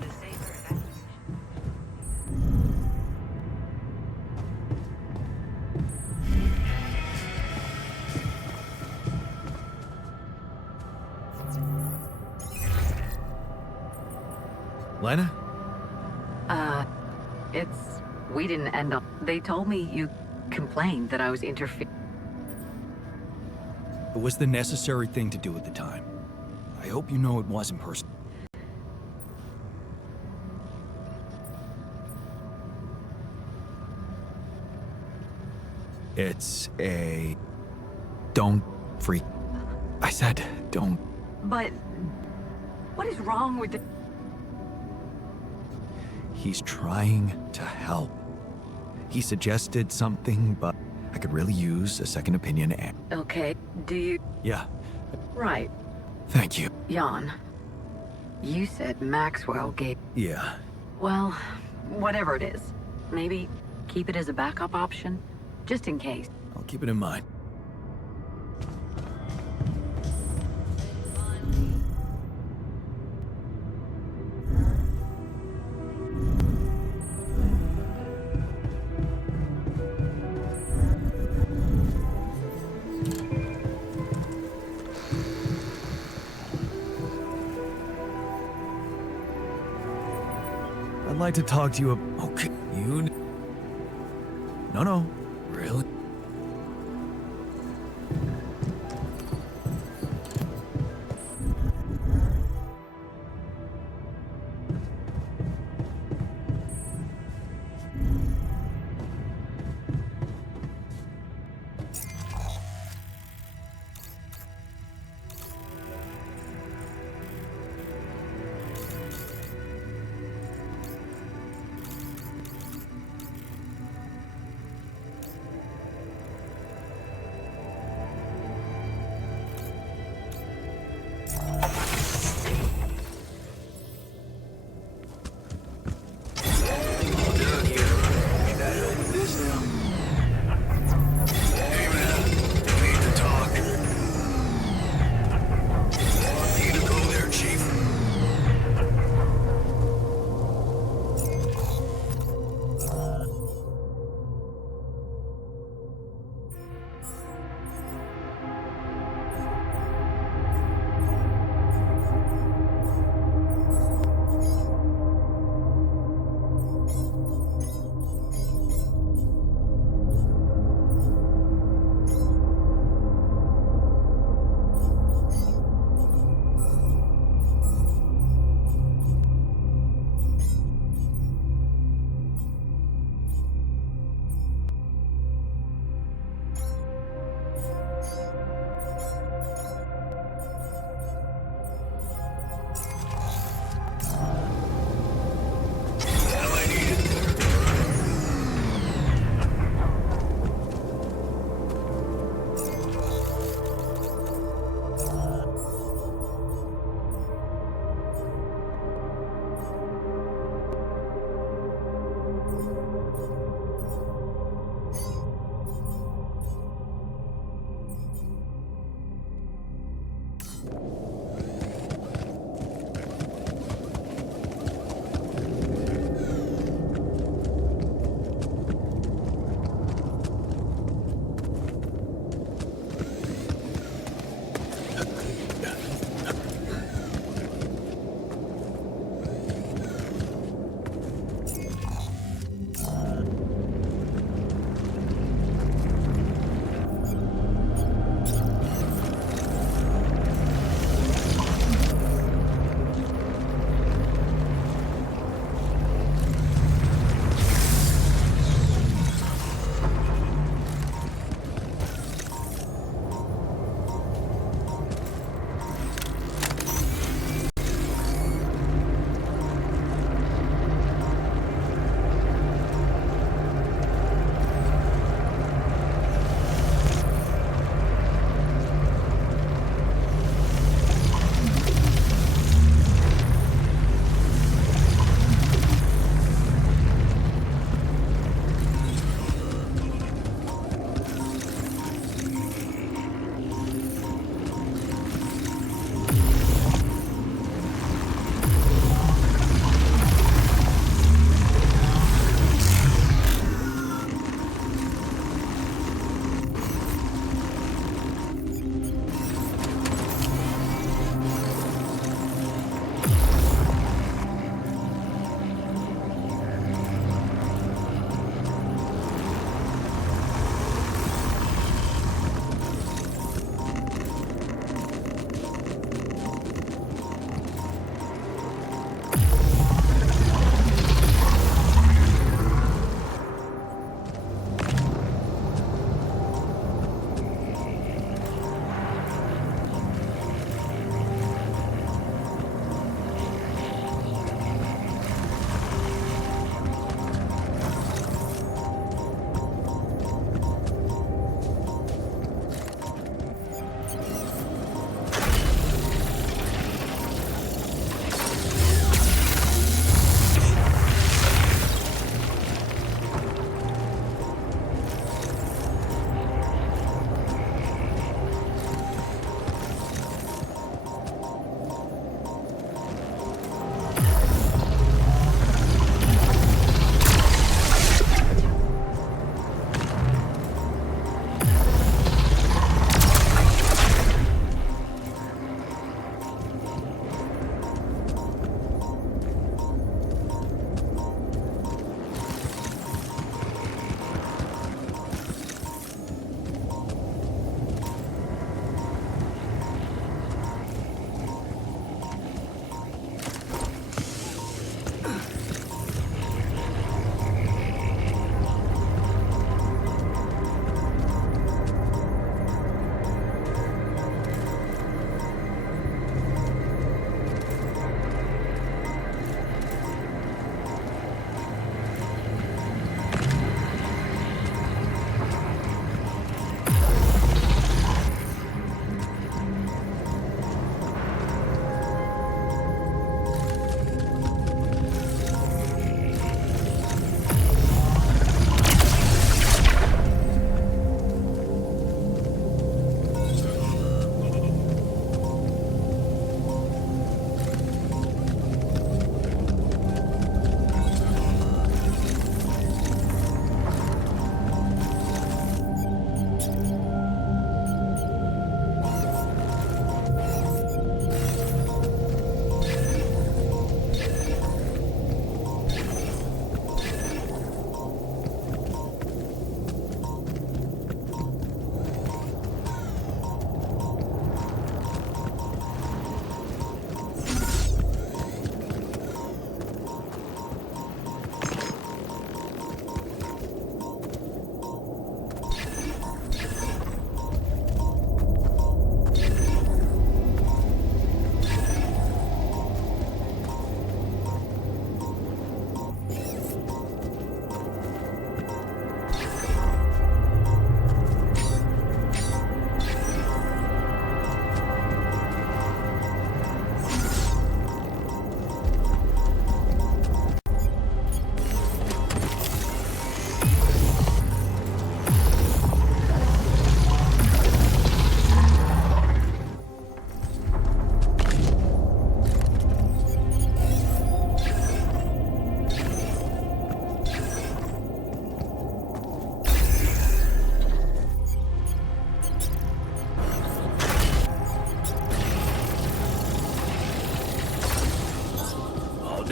the safer evacuation. Lena? We didn't end up. They told me you complained that I was interfering. It was the necessary thing to do at the time. I hope you know it wasn't personal. It's a... Don't freak. I said, don't. But what is wrong with the... He's trying to help. He suggested something, but I could really use a second opinion and... Okay, do you... Yeah, Right, thank you. Jan. You said Maxwell gave... Yeah, Well, whatever it is. Maybe keep it as a backup option, just in case. I'll keep it in mind. I'd like to talk to you about... Okay, you... No, really?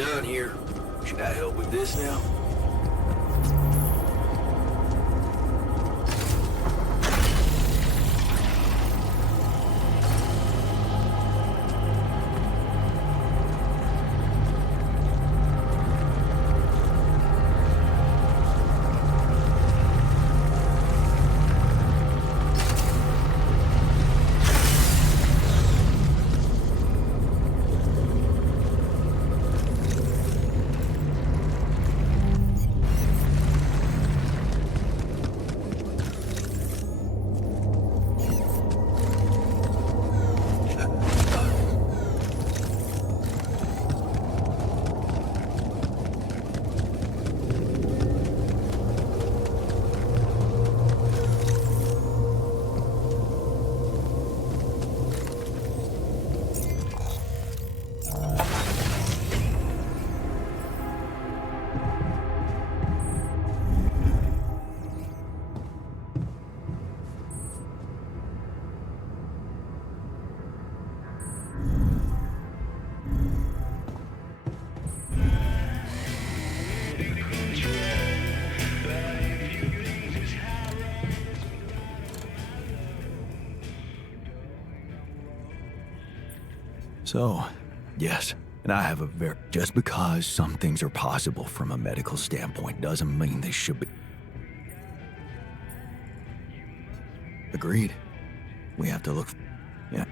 done here. Should I help with this now? So, yes, and I have a very... Just because some things are possible from a medical standpoint doesn't mean they should be... Agreed. We have to look... Yeah.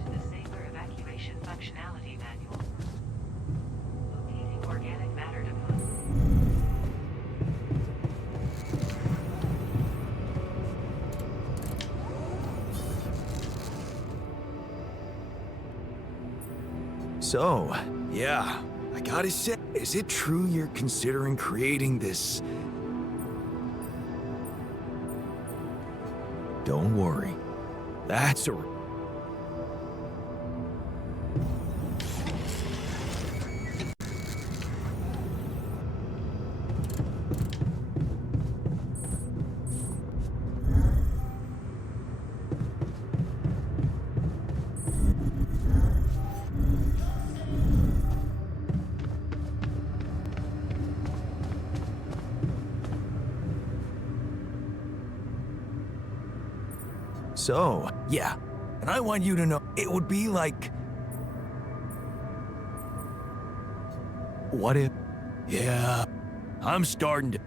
To the safer evacuation functionality manual. Locating organic matter deposit. So, yeah, I gotta say, is it true you're considering creating this... Don't worry. That's a... So, yeah, and I want you to know, it would be like... What if... Yeah, I'm starting to...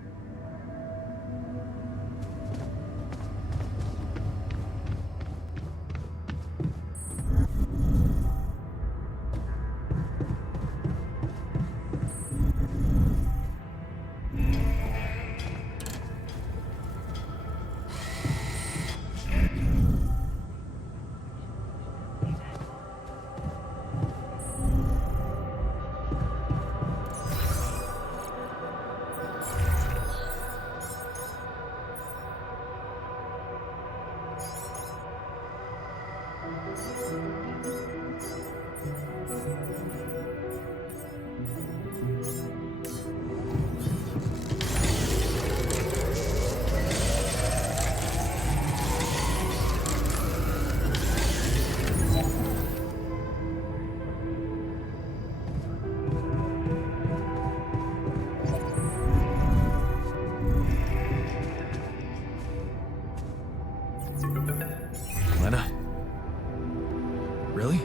Really?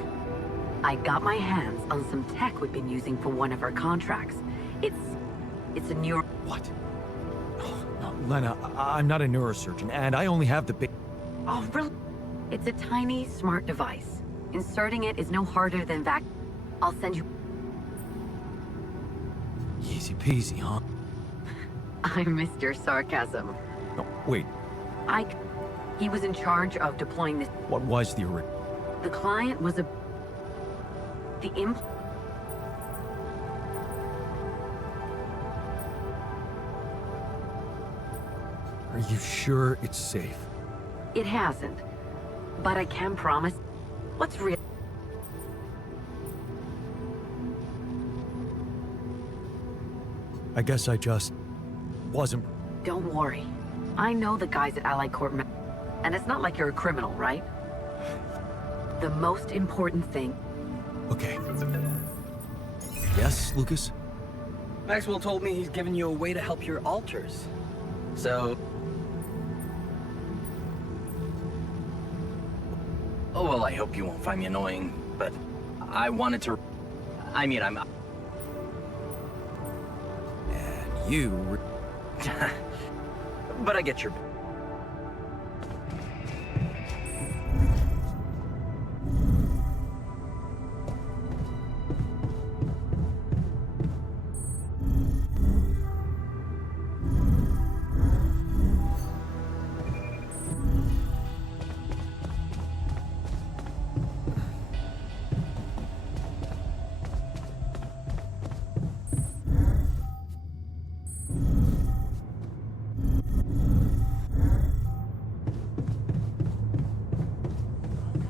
I got my hands on some tech we've been using for one of our contracts. It's It's a neuro... What? Oh, no, Lena, I'm not a neurosurgeon, and I only have the big... Oh, really? It's a tiny, smart device. Inserting it is no harder than I'll send you... Easy peasy, huh? I missed your sarcasm. No, wait, He was in charge of deploying this... what was the original? The client was a... The imp... Are you sure it's safe? It hasn't. But I can promise... What's real... I guess I just wasn't... Don't worry. I know the guys at Allied Corp... And it's not like you're a criminal, right? The most important thing... Okay. Yes, Lucas? Maxwell told me he's given you a way to help your alters. So... Oh, well, I hope you won't find me annoying, but I wanted to... I mean, I'm... And you... But I get your...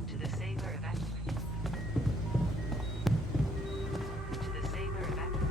To the Saber evacuation. To the Saber evacuation.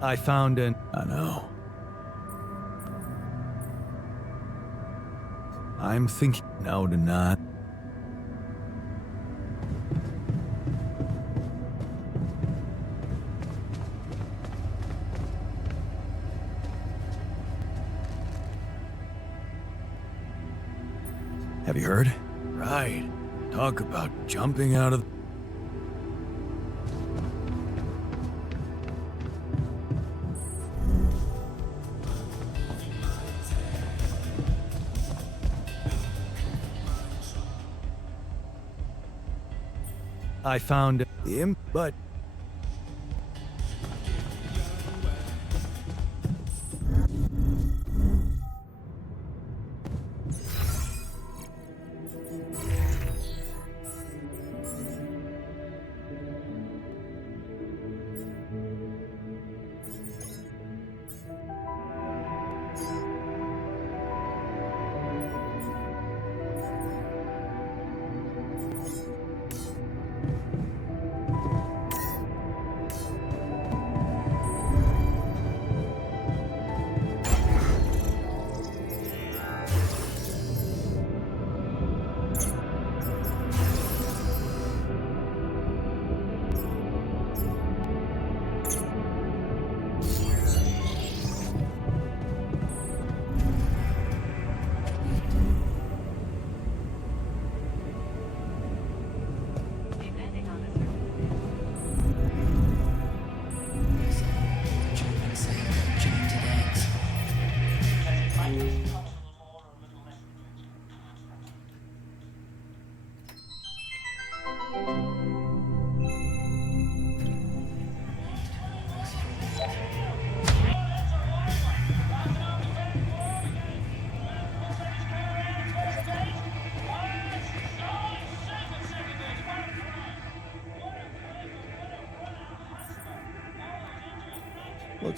I found an... I know. I'm thinking... No, to not. Have you heard? Right. Talk about jumping out of... I found him, but...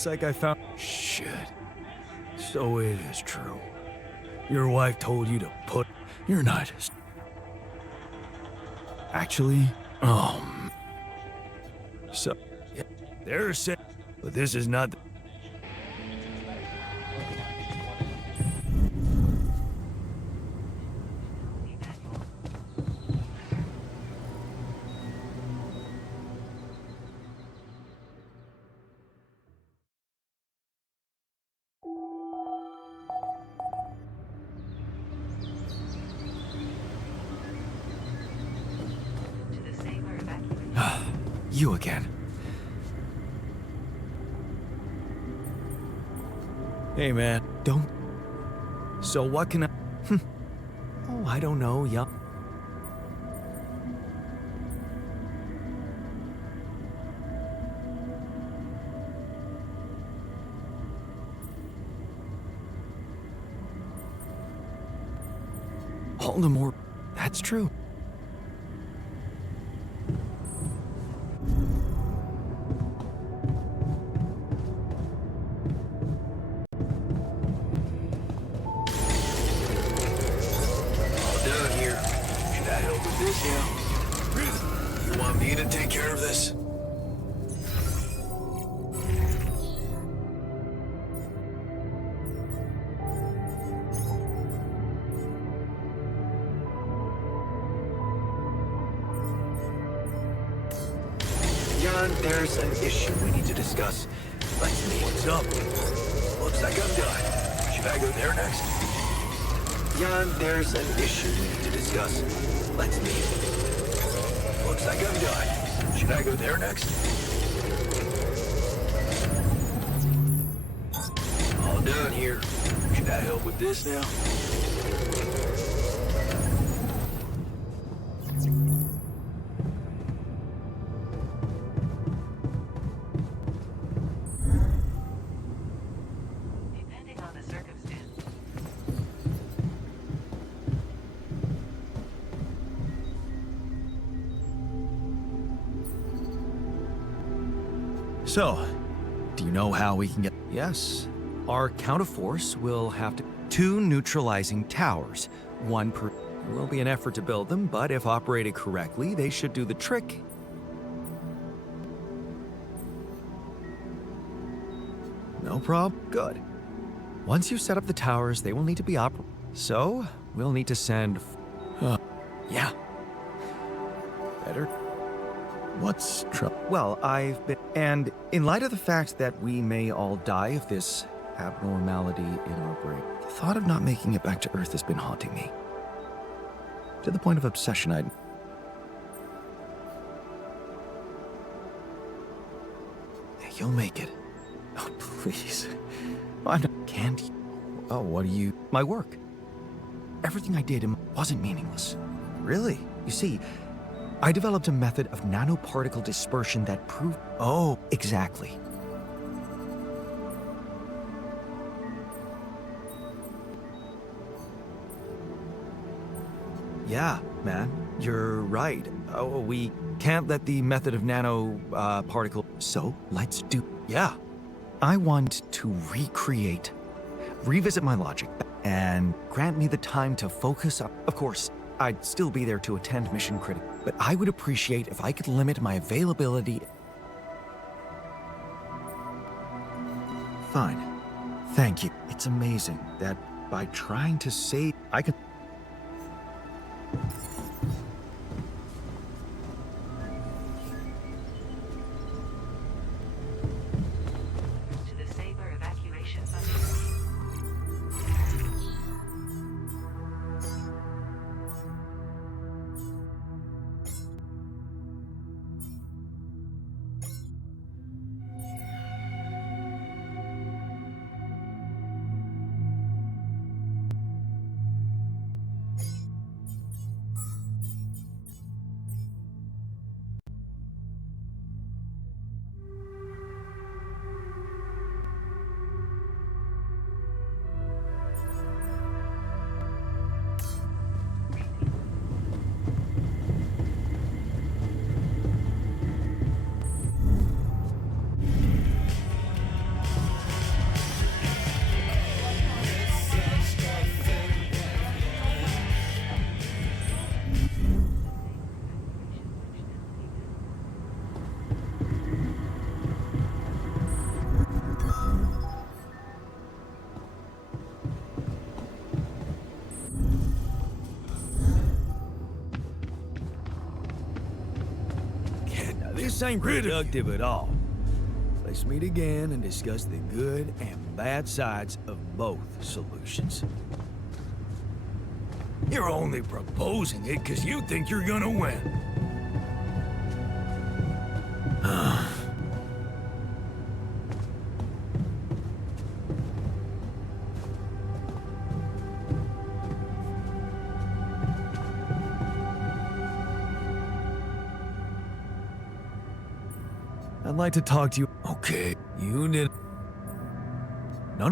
Looks like I found... Shit. So it is true. Your wife told you to put... You're not... Actually, Oh, so... Yeah, they're saying... But this is not... To the saber evacuation. you again. Hey, man. Don't... So what can I... Oh, I don't know, yeah. Voldemort. That's true. Down here. Should I help with this now? Really? You want me to take care of this? Jan, there's an issue we need to discuss. Let's meet. What's up? Looks like I'm done. Should I go there next? Jan, there's an issue we need to discuss. Let's meet. Looks like I'm done. Should I go there next? All done here. Should I help with this now? Depending on the circumstance. So, do you know how we can get... Yes. Our counterforce will have to... 2 neutralizing towers. 1 per... It will be an effort to build them, but if operated correctly, they should do the trick. No problem. Good. Once you've set up the towers, they will need to be So, we'll need to send... Yeah. Better... What's trouble? Well, I've been... And in light of the fact that we may all die of this abnormality in our brain, the thought of not making it back to Earth has been haunting me. To the point of obsession, I'd... You'll make it. Oh, please. I'm not... Can't... Oh, what do you... My work. Everything I did wasn't meaningless. Really? You see, I developed a method of nanoparticle dispersion that proved... Oh, exactly. Yeah, man, you're right. Oh, we can't let the method of nanoparticle... So, let's do... Yeah. I want to revisit my logic, and grant me the time to focus up. Of course, I'd still be there to attend Mission Critical, but I would appreciate if I could limit my availability. Fine. Thank you. It's amazing that by trying to save, I can... To the saber evacuation function. This ain't productive at all. Let's meet again and discuss the good and bad sides of both solutions. You're only proposing it because you think you're gonna win. I'd like to talk to you. Okay. You did. No,